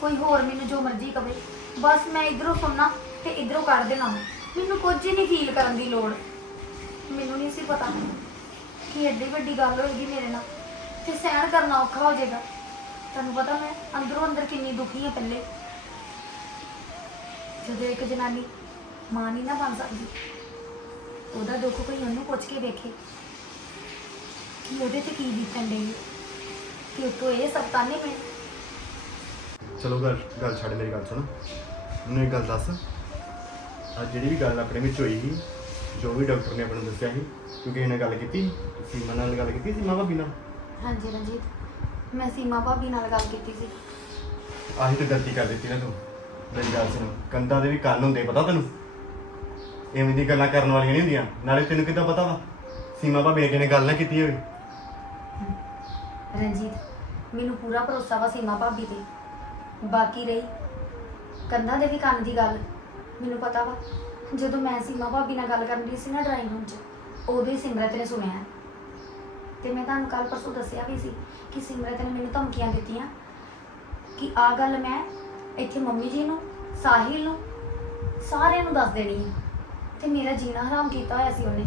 ਕੋਈ ਹੋਰ ਮੈਨੂੰ ਜੋ ਮਰਜ਼ੀ ਕਵੇ। ਬਸ ਮੈਂ ਇਧਰੋਂ ਸੁਣਨਾ ਤੇ ਇਧਰੋਂ ਕਰ ਦੇਣਾ। ਮੈਨੂੰ ਕੁਝ ਨਹੀਂ ਫੀਲ ਕਰਨ ਦੀ ਲੋੜ। ਮੈਨੂੰ ਨਹੀਂ ਸੀ ਪਤਾ। ਕਿ ਐਡੀ ਵੱਡੀ ਗੱਲ ਹੋਏਗੀ ਮੇਰੇ ਨਾਲ। ਤੇ ਸਹਿਣ ਕਰਨਾ ਔਖਾ ਹੋ ਜਾਏਗਾ। ਤੁਹਾਨੂੰ ਪਤਾ ਮੈਂ ਅੰਦਰੋਂ ਅੰਦਰ ਕਿੰਨੀ ਦੁਖੀ ਹਾਂ ਪਹਿਲੇ। ਜਦੋਂ ਇੱਕ ਜਨਾਨੀ ਮਾਂ ਨਹੀਂ ਨਾ ਬਣ ਸਕਦੀ, ਉਹਦਾ ਦੁੱਖ ਕੋਈ ਉਹਨੂੰ ਪੁੱਛ ਕੇ ਵੇਖੇ ਕਿ ਉਹਦੇ ਤੇ ਕੀ ਬੀਤਣ ਡਈ ਕਿ ਉਤੋਂ ਇਹ ਸਭ ਤਾਨੇ ਮੈਂ ਚਲੋ ਗੱਲ ਗੱਲ ਛੱਡ ਮੇਰੀ ਗੱਲ ਸੁਣ। ਮੈਨੂੰ ਇੱਕ ਗੱਲ ਦੱਸ। ਆ ਜਿਹੜੀ ਵੀ ਗੱਲ ਆਪਣੇ ਵਿੱਚ ਹੋਈ ਸੀ, ਜੋ ਵੀ ਡਾਕਟਰ ਨੇ ਆਪਾਂ ਨੂੰ ਦੱਸਿਆ ਸੀ, ਤੂੰ ਕਿਸੇ ਗੱਲ ਕੀਤੀ? ਸੀਮਾ ਨਾਲ ਗੱਲ ਕੀਤੀ ਸੀਮਾ ਭਾਬੀ ਨਾਲ? ਹਾਂਜੀ ਰਣਜੀਤ। ਮੈਂ ਸੀਮਾ ਭਾਬੀ ਨਾਲ ਗੱਲ ਕੀਤੀ ਸੀ। ਆਹੀ ਤਾਂ ਗਲਤੀ ਕਰ ਦਿੱਤੀ ਨਾ ਤੂੰ। ਮੇਰੀ ਗੱਲ ਸੁਣ ਕੰਧਾਂ ਦੇ ਵੀ ਕੰਨ ਹੁੰਦੇ ਪਤਾ ਤੈਨੂੰ? ਐਵੇਂ ਦੀ ਗੱਲਾਂ ਕਰਨ ਵਾਲੀਆਂ ਨਹੀਂ ਹੁੰਦੀਆਂ। ਨਾਲੇ ਤੈਨੂੰ ਕਿੱਦਾਂ ਪਤਾ ਵਾ? ਸੀਮਾ ਭਾਬੀ ਨੇ ਗੱਲ ਨਾ ਕੀਤੀ ਹੋਵੇ। ਰਣਜੀਤ ਮੈਨੂੰ ਪੂਰਾ ਭਰੋਸਾ ਵਾ ਸੀਮਾ ਭਾਬੀ ਤੇ। ਬਾਕੀ ਰਹੀ। ਕੰਧਾਂ ਦੇ ਵੀ ਕੰਨ ਦੀ ਗੱਲ ਮੈਨੂੰ ਪਤਾ ਵਾ। ਜਦੋਂ ਮੈਂ ਸੀਮਾ ਭਾਬੀ ਨਾਲ ਗੱਲ ਕਰਨ ਦੀ ਸੀ ਨਾ ਡਰਾਈਂਗ ਰੂਮ 'ਚ ਉਦੋਂ ਹੀ ਸਿਮਰਤ ਨੇ ਸੁਣਿਆ। ਤੇ ਮੈਂ ਤੁਹਾਨੂੰ ਕੱਲ ਪਰਸੋਂ ਦੱਸਿਆ ਵੀ ਸੀ ਕਿ ਸਿਮਰਤ ਨੇ ਮੈਨੂੰ ਧਮਕੀਆਂ ਦਿੱਤੀਆਂ ਕਿ ਆ ਗੱਲ ਮੈਂ ਇੱਥੇ ਮੰਮੀ ਜੀ ਨੂੰ ਸਾਹਿਲ ਨੂੰ ਸਾਰਿਆਂ ਨੂੰ ਦੱਸ ਦੇਣੀ ਹੈ। ਤੇ ਮੇਰਾ ਜੀਣਾ ਹਰਾਮ ਕੀਤਾ ਹੋਇਆ ਸੀ ਉਹਨੇ।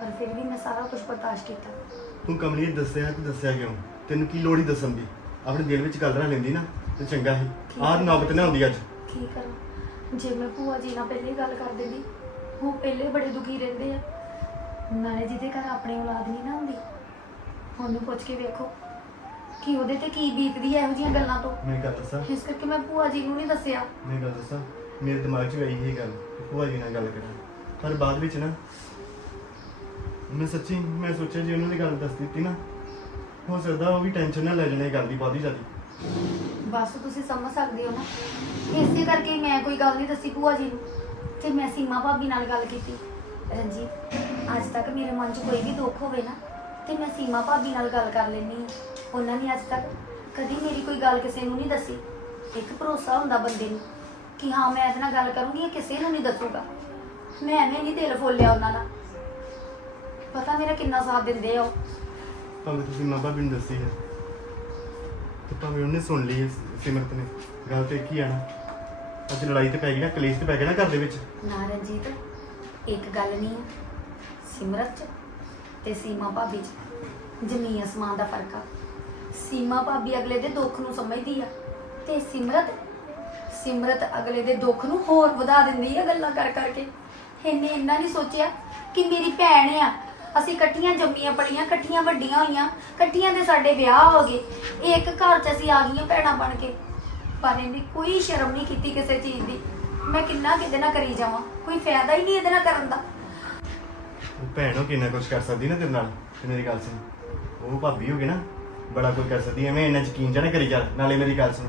ਪਰ ਫਿਰ ਵੀ ਮੈਂ ਸਾਰਾ ਕੁਝ ਬਰਦਾਸ਼ਤ ਕੀਤਾ। ਤੂੰ ਕਮਲੀ ਦੱਸਿਆ ਕਿ ਦੱਸਿਆ ਕਿਉਂ? ਤੈਨੂੰ ਕੀ ਲੋੜ ਹੀ ਦੱਸਣ ਦੀ? ਆਪਣੇ ਦਿਲ ਵਿੱਚ ਗੱਲ ਰੱਖ ਲੈਂਦੀ ਨਾ ਤੇ ਚੰਗਾ ਸੀ। ਆਹ ਨੌਬਤ ਨਾ ਹੁੰਦੀ ਅੱਜ। ਕੀ ਕਰਾਂ ਜੇ ਮੈਂ ਭੂਆ ਜੀ ਨਾਲ ਪਹਿਲੇ ਗੱਲ ਕਰ ਦਿੰਦੀ ਉਹ ਪਹਿਲੇ ਬੜੇ ਦੁਖੀ ਰਹਿੰਦੇ ਆ। ਨਾਲੇ ਜਿਹਦੇ ਘਰ ਆਪਣੀ ਔਲਾਦ ਨਹੀਂ ਨਾ ਹੁੰਦੀ ਉਹਨੂੰ ਪੁੱਛ ਕੇ ਵੇਖੋ। ਕਿ ਉਹਦੇ ਤੇ ਕੀ ਬੀਤਦੀ ਹੈ ਇਹੋ ਜਿਹੀਆਂ ਗੱਲਾਂ ਤੋਂ? ਮੈਂ ਗੱਲ ਦੱਸਾਂ ਇਸ ਕਰਕੇ ਮੈਂ ਭੂਆ ਜੀ ਨੂੰ ਨਹੀਂ ਦੱਸਿਆ। ਮੈਂ ਗੱਲ ਦੱਸਾਂ ਮੇਰੇ ਦਿਮਾਗ 'ਚ ਵੀ ਆਈ ਇਹ ਗੱਲ ਕਿ ਭੂਆ ਜੀ ਨਾਲ ਗੱਲ ਕਰਾਂ। ਪਰ ਬਾਅਦ ਵਿੱਚ ਨਾ ਮੈਂ ਸੱਚੀ ਮੈਂ ਸੋਚਿਆ ਜੇ ਉਹਨਾਂ ਨੇ ਗੱਲ ਦੱਸ ਦਿੱਤੀ ਨਾ ਹੋ ਸਕਦਾ ਉਹ ਵੀ ਟੈਨਸ਼ਨ ਨਾ ਲੈ ਜਾਣੇ ਗੱਲ ਦੀ ਬਾਦੀ ਜਾਂਦੀ ਬਸ ਤੁਸੀਂ ਸਮਝ ਸਕਦੇ ਹੋ ਨਾ। ਇਸੇ ਕਰਕੇ ਮੈਂ ਕੋਈ ਗੱਲ ਨਹੀਂ ਦੱਸੀ ਭੂਆ ਜੀ ਨੂੰ ਤੇ ਮੈਂ ਸੀਮਾ ਭਾਬੀ ਨਾਲ ਗੱਲ ਕੀਤੀ। ਰਣਜੀਤ ਅੱਜ ਤੱਕ ਮੇਰੇ ਮਨ 'ਚ ਕੋਈ ਵੀ ਦੁੱਖ ਹੋਵੇ ਨਾ ਤੇ ਮੈਂ ਸੀਮਾ ਭਾਬੀ ਨਾਲ ਗੱਲ ਕਰ ਲੈਂਦੀ ਹਾਂ। ਉਹਨਾਂ ਨੇ ਅੱਜ ਤੱਕ ਕਦੀ ਮੇਰੀ ਕੋਈ ਗੱਲ ਕਿਸੇ ਨੂੰ ਨਹੀਂ ਦੱਸੀ। ਇੱਕ ਭਰੋਸਾ ਹੁੰਦਾ ਬੰਦੇ ਨੂੰ ਕਿ ਹਾਂ ਮੈਂ ਇਹਦੇ ਨਾਲ ਗੱਲ ਕਰੂੰਗੀ ਇਹ ਕਿਸੇ ਨੂੰ ਨਹੀਂ ਦੱਸੂਗਾ। ਮੈਂ ਐਵੇਂ ਨਹੀਂ ਦਿਲ ਫੋਲਿਆ ਉਹਨਾਂ ਦਾ ਪਤਾ ਮੇਰਾ ਕਿੰਨਾ ਸਾਥ ਦਿੰਦੇ ਆ ਉਹ। ਭਾਵੇਂ ਤੁਸੀਂ ਮਾਂ ਬਾਪ ਨੂੰ ਦੱਸੀ ਹੈ ਤੇ ਭਾਵੇਂ ਉਹਨੇ ਸੁਣ ਲਈ ਹੈ ਸਿਮਰਤ ਨੇ। ਗੱਲ ਤੇ ਕੀ ਆਣਾ ਅੱਜ ਲੜਾਈ ਤੇ ਪੈ ਗਈ ਨਾ ਕਲੇਸ਼ ਤੇ ਪੈ ਗਿਆ ਨਾ ਘਰ ਦੇ ਵਿੱਚ। ਨਾ ਰਣਜੀਤ ਇੱਕ ਗੱਲ ਨਹੀਂ। ਸਿਮਰਤ ਚ ਤੇ ਸੀਮਾ ਭਾਬੀ ਚ। ਜ਼ਮੀਨ ਅਸਮਾਨ ਦਾ ਫ਼ਰਕ ਆ। ਸੀਮਾ ਭਾਬੀ ਅਗਲੇ ਦੇ ਦੁੱਖ ਨੂੰ ਸਮਝਦੀ ਆ ਤੇ ਸਿਮਰਤ? ਸਿਮਰਤ ਅਗਲੇ ਦੇ ਦੁੱਖ ਨੂੰ ਹੋਰ ਵਧਾ ਦਿੰਦੀ ਆ ਗੱਲਾਂ ਕਰ ਕਰਕੇ। ਇਹਨੇ ਇੰਨਾ ਨਹੀਂ ਸੋਚਿਆ ਕਿ ਮੇਰੀ ਭੈਣ ਆ। ਅਸੀਂ ਇਕੱਠੀਆਂ ਜੰਮੀਆਂ ਪਲੀਆਂ ਇਕੱਠੀਆਂ ਵੱਡੀਆਂ ਹੋਈਆਂ, ਇਕੱਠੀਆਂ ਦੇ ਸਾਡੇ ਵਿਆਹ ਹੋ ਗਏ। ਇਹ ਇੱਕ ਘਰ 'ਚ ਅਸੀਂ ਆ ਗਈਆਂ ਭੈਣਾਂ ਬਣ ਕੇ। ਪਰ ਇਹਨੇ ਕੋਈ ਸ਼ਰਮ ਨਹੀਂ ਕੀਤੀ ਕਿਸੇ ਚੀਜ਼ ਦੀ। ਮੈਂ ਕਿੰਨਾ ਕਿਤੇ ਨਾ ਕਰੀ ਜਾਵਾਂ। ਕੋਈ ਫਾਇਦਾ ਹੀ ਨਹੀਂ ਇਹਦੇ ਨਾਲ ਕਰਨ ਦਾ। ਉਹ ਭੈਣ ਉਹ ਕਿੰਨਾ ਕੁਝ ਕਰ ਸਕਦੀ ਨਾ ਤੇਰੇ ਨਾਲ? ਤੇ ਮੇਰੀ ਗੱਲ ਸੁਣ। ਉਹ ਭਾਬੀ ਹੋ ਗਈ ਨਾ, ਬੜਾ ਕੁਝ ਕਰ ਸਕਦੀ, ਐਵੇਂ ਇੰਨਾ ਯਕੀਨ ਜਾਂ ਕਰੀ ਚੱਲ ਨਾਲੇ ਮੇਰੀ ਗੱਲ ਸੁਣ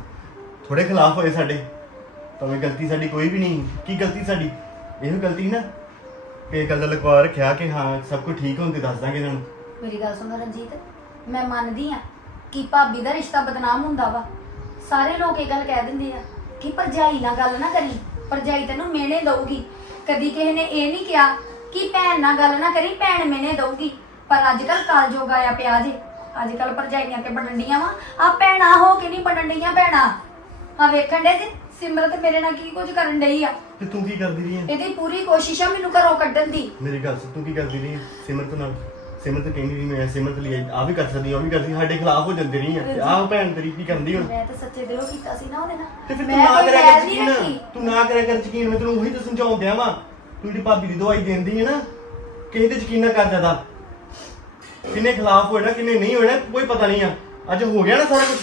ਥੋੜੇ ਖਿਲਾਫ ਹੋਏ ਸਾਡੇ। ਭਾਵੇਂ ਗਲਤੀ ਸਾਡੀ ਕੋਈ ਵੀ ਨਹੀਂ, ਕੀ ਗਲਤੀ ਸਾਡੀ? ਇਹੋ ਗਲਤੀ ਨਾ ਕਿ ਇਹ ਗੱਲ ਦਾ ਲਗਵਾ ਰੱਖਿਆ ਕਿ ਹਾਂ, ਸਭ ਕੁਝ ਠੀਕ ਹੋਣ ਤੇ ਦੱਸ ਦਾਂਗੇ ਇਹਨਾਂ ਨੂੰ। ਮੇਰੀ ਗੱਲ ਸੁਣੋ ਰਣਜੀਤ, ਮੈਂ ਮੰਨਦੀ ਆ ਕਿ ਭਾਬੀ ਦਾ ਰਿਸ਼ਤਾ ਬਦਨਾਮ ਹੁੰਦਾ ਵਾ। ਸਾਰੇ ਲੋਕ ਇਹ ਗੱਲ ਕਹਿ ਦਿੰਦੇ ਆ ਕਿ ਭਰਜਾਈ ਨਾਲ ਗੱਲ ਨਾ ਕਰੀ। ਭਰਜਾਈ ਤੈਨੂੰ ਮਿਹਣੇ ਦਊਗੀ। ਕਦੀ ਕਿਸੇ ਨੇ ਇਹ ਨਹੀਂ ਕਿਹਾ ਕਿ ਭੈਣ ਨਾਲ ਗੱਲ ਨਾ ਕਰੀ ਭੈਣ ਮਿਹਣੇ ਦਊਗੀ। ਪਰ ਅੱਜ ਕੱਲ ਕਾਲਜੋਗ ਆਇਆ ਪਿਆ ਜੇ। ਅੱਜ ਕੱਲ ਭਰਜਾਈਆਂ ਕੇ ਬਣਡੀਆਂ ਵਾ। ਆ ਭੈਣਾਂ ਹੋ ਕੇ ਨਹੀਂ ਬਣਡੀਆਂ ਭੈਣਾਂ। ਆ ਵੇਖਣ ਦੇ ਜੀ ਸਿਮਰਤ ਮੇਰੇ ਨਾਲ ਕੀ ਕੁਝ ਕਰਨ ਡਈ ਆ? ਤੇ ਤੂੰ ਕੀ ਕਰਦੀ ਰਹੀ ਹੈ ਇਹਦੀ ਪੂਰੀ ਕੋਸ਼ਿਸ਼ ਆ ਮੈਨੂੰ ਘਰੋਂ ਕੱਢਣ ਦੀ। ਮੇਰੀ ਗੱਲ ਸੁਣ ਤੂੰ ਕੀ ਕਰਦੀ ਰਹੀ ਹੈ? ਸਿਮਰਤ ਨਾਲ। ਸਿਮਰਤ ਕਹਿੰਦੀ ਰਹੀ ਮੈਂ ਸਿਮਰਤ ਲਈ ਆ ਵੀ ਕਰ ਸਕਦੀ ਆ ਉਹ ਵੀ ਕਰਦੀ ਸਾਡੇ ਖਿਲਾਫ ਹੋ ਜਾਂਦੀ ਰਹੀ ਹੈ ਤੇ ਆਹ ਭੈਣ ਤੇਰੀ ਕੀ ਕਰਦੀ ਹੁਣ? ਮੈਂ ਤਾਂ ਸੱਚੇ ਦਿਲੋਂ ਕੀਤਾ ਸੀ ਨਾ ਉਹਦੇ ਤੇ ਨਾਲ ਫਿਰ ਤੂੰ ਨਾ ਕਰਿਆ ਕਰ ਨਹੀਂ ਯਕੀਨ। ਤੂੰ ਨਾ ਕਰਿਆ ਕਰ ਯਕੀਨ। ਮੈਂ ਤੈਨੂੰ ਉਹੀ ਤਾਂ ਸਮਝਾਉਣ ਦਿਆ ਵਾਂ। ਤੂੰ ਜਿਹੜੀ ਭਾਬੀ ਦੀ ਦਵਾਈ ਦੇਂਦੀ ਹੈ ਨਾ ਕਿਸੇ ਤੇ ਯਕੀਨ ਨਾ ਕਰ ਜ਼ਿਆਦਾ। ਕਿੰਨੇ ਖਿਲਾਫ ਹੋਏ ਨਾ ਕਿੰਨੇ ਨਹੀਂ ਹੋਏ ਨਾ ਕੋਈ ਪਤਾ ਨਹੀਂ ਆ। ਅੱਜ ਹੋ ਗਿਆ ਨਾ ਸਾਰਾ ਕੁਝ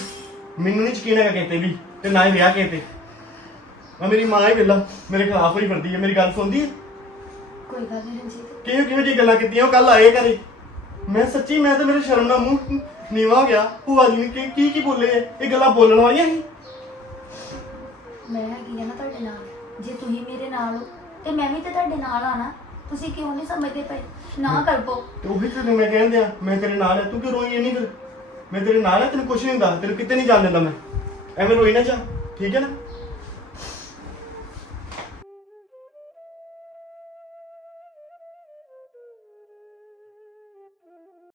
ਮੈਨੂੰ ਨਹੀਂ ਯਕੀਨ ਹੈਗਾ ਕਿਤੇ ਵੀ ਤੇ ਨਾ ਹੀ ਵਿਆਹ ਕਿਤੇ। ਆ ਮੇਰੀ ਮਾਂ ਹੀ ਵੇਲਾ ਮੇਰੇ ਖਿਲਾਫ ਹੋਈ ਫਿਰਦੀ ਹੈ ਮੇਰੀ ਗੱਲ ਸੁਣਦੀ ਹੈ। ਕੋਈ ਗੱਲ ਨਹੀਂ ਰਣਜੀਤ। ਕਿਹੋ ਕਿਹੋ ਜੀ ਗੱਲਾਂ ਕੀਤੀਆਂ ਉਹ ਕੱਲ ਆਏ ਘਰੇ। ਮੈਂ ਸੱਚੀ ਮੈਂ ਤਾਂ ਮੇਰੇ ਸ਼ਰਮ ਨਾਲ ਮੂੰਹ ਨੀਵਾ ਹੋ ਗਿਆ। ਭੂਆ ਜੀ ਨੇ ਕੀ ਕੀ ਕੀ ਬੋਲੇ ਆ? ਇਹ ਗੱਲਾਂ ਬੋਲਣ ਵਾਲੀਆਂ ਸੀ। ਮੈਂ ਹੈਗੀ ਆ ਨਾ ਤੁਹਾਡੇ ਨਾਲ। ਜੇ ਤੁਸੀਂ ਮੇਰੇ ਨਾਲ ਹੋ ਤੇ ਮੈਂ ਵੀ ਤੇ ਤੁਹਾਡੇ ਨਾਲ ਆਣਾ ਤੁਸੀਂ ਕਿਉਂ ਨਹੀਂ ਸਮਝਦੇ ਪਏ? ਨਾ ਕਰਪੋ ਤੇ ਉਹੀ ਤੈਨੂੰ ਮੈਂ ਕਹਿਣ ਦਿਆ ਮੈਂ ਤੇਰੇ ਨਾਲ ਆ ਤੂੰ ਕਿਉਂ ਰੋਈ ਨਹੀਂ ਫਿਰ? ਮੈਂ ਤੇਰੇ ਨਾਲ ਆ ਤੈਨੂੰ ਕੁਛ ਨਹੀਂ ਹੁੰਦਾ ਤੈਨੂੰ ਕਿਤੇ ਨਹੀਂ ਜਾਣ ਦਿੰਦਾ ਮੈਂ। ਐਵੇਂ ਰੋਈ ਨਾ ਜਾ ਠੀਕ ਹੈ ਨਾ?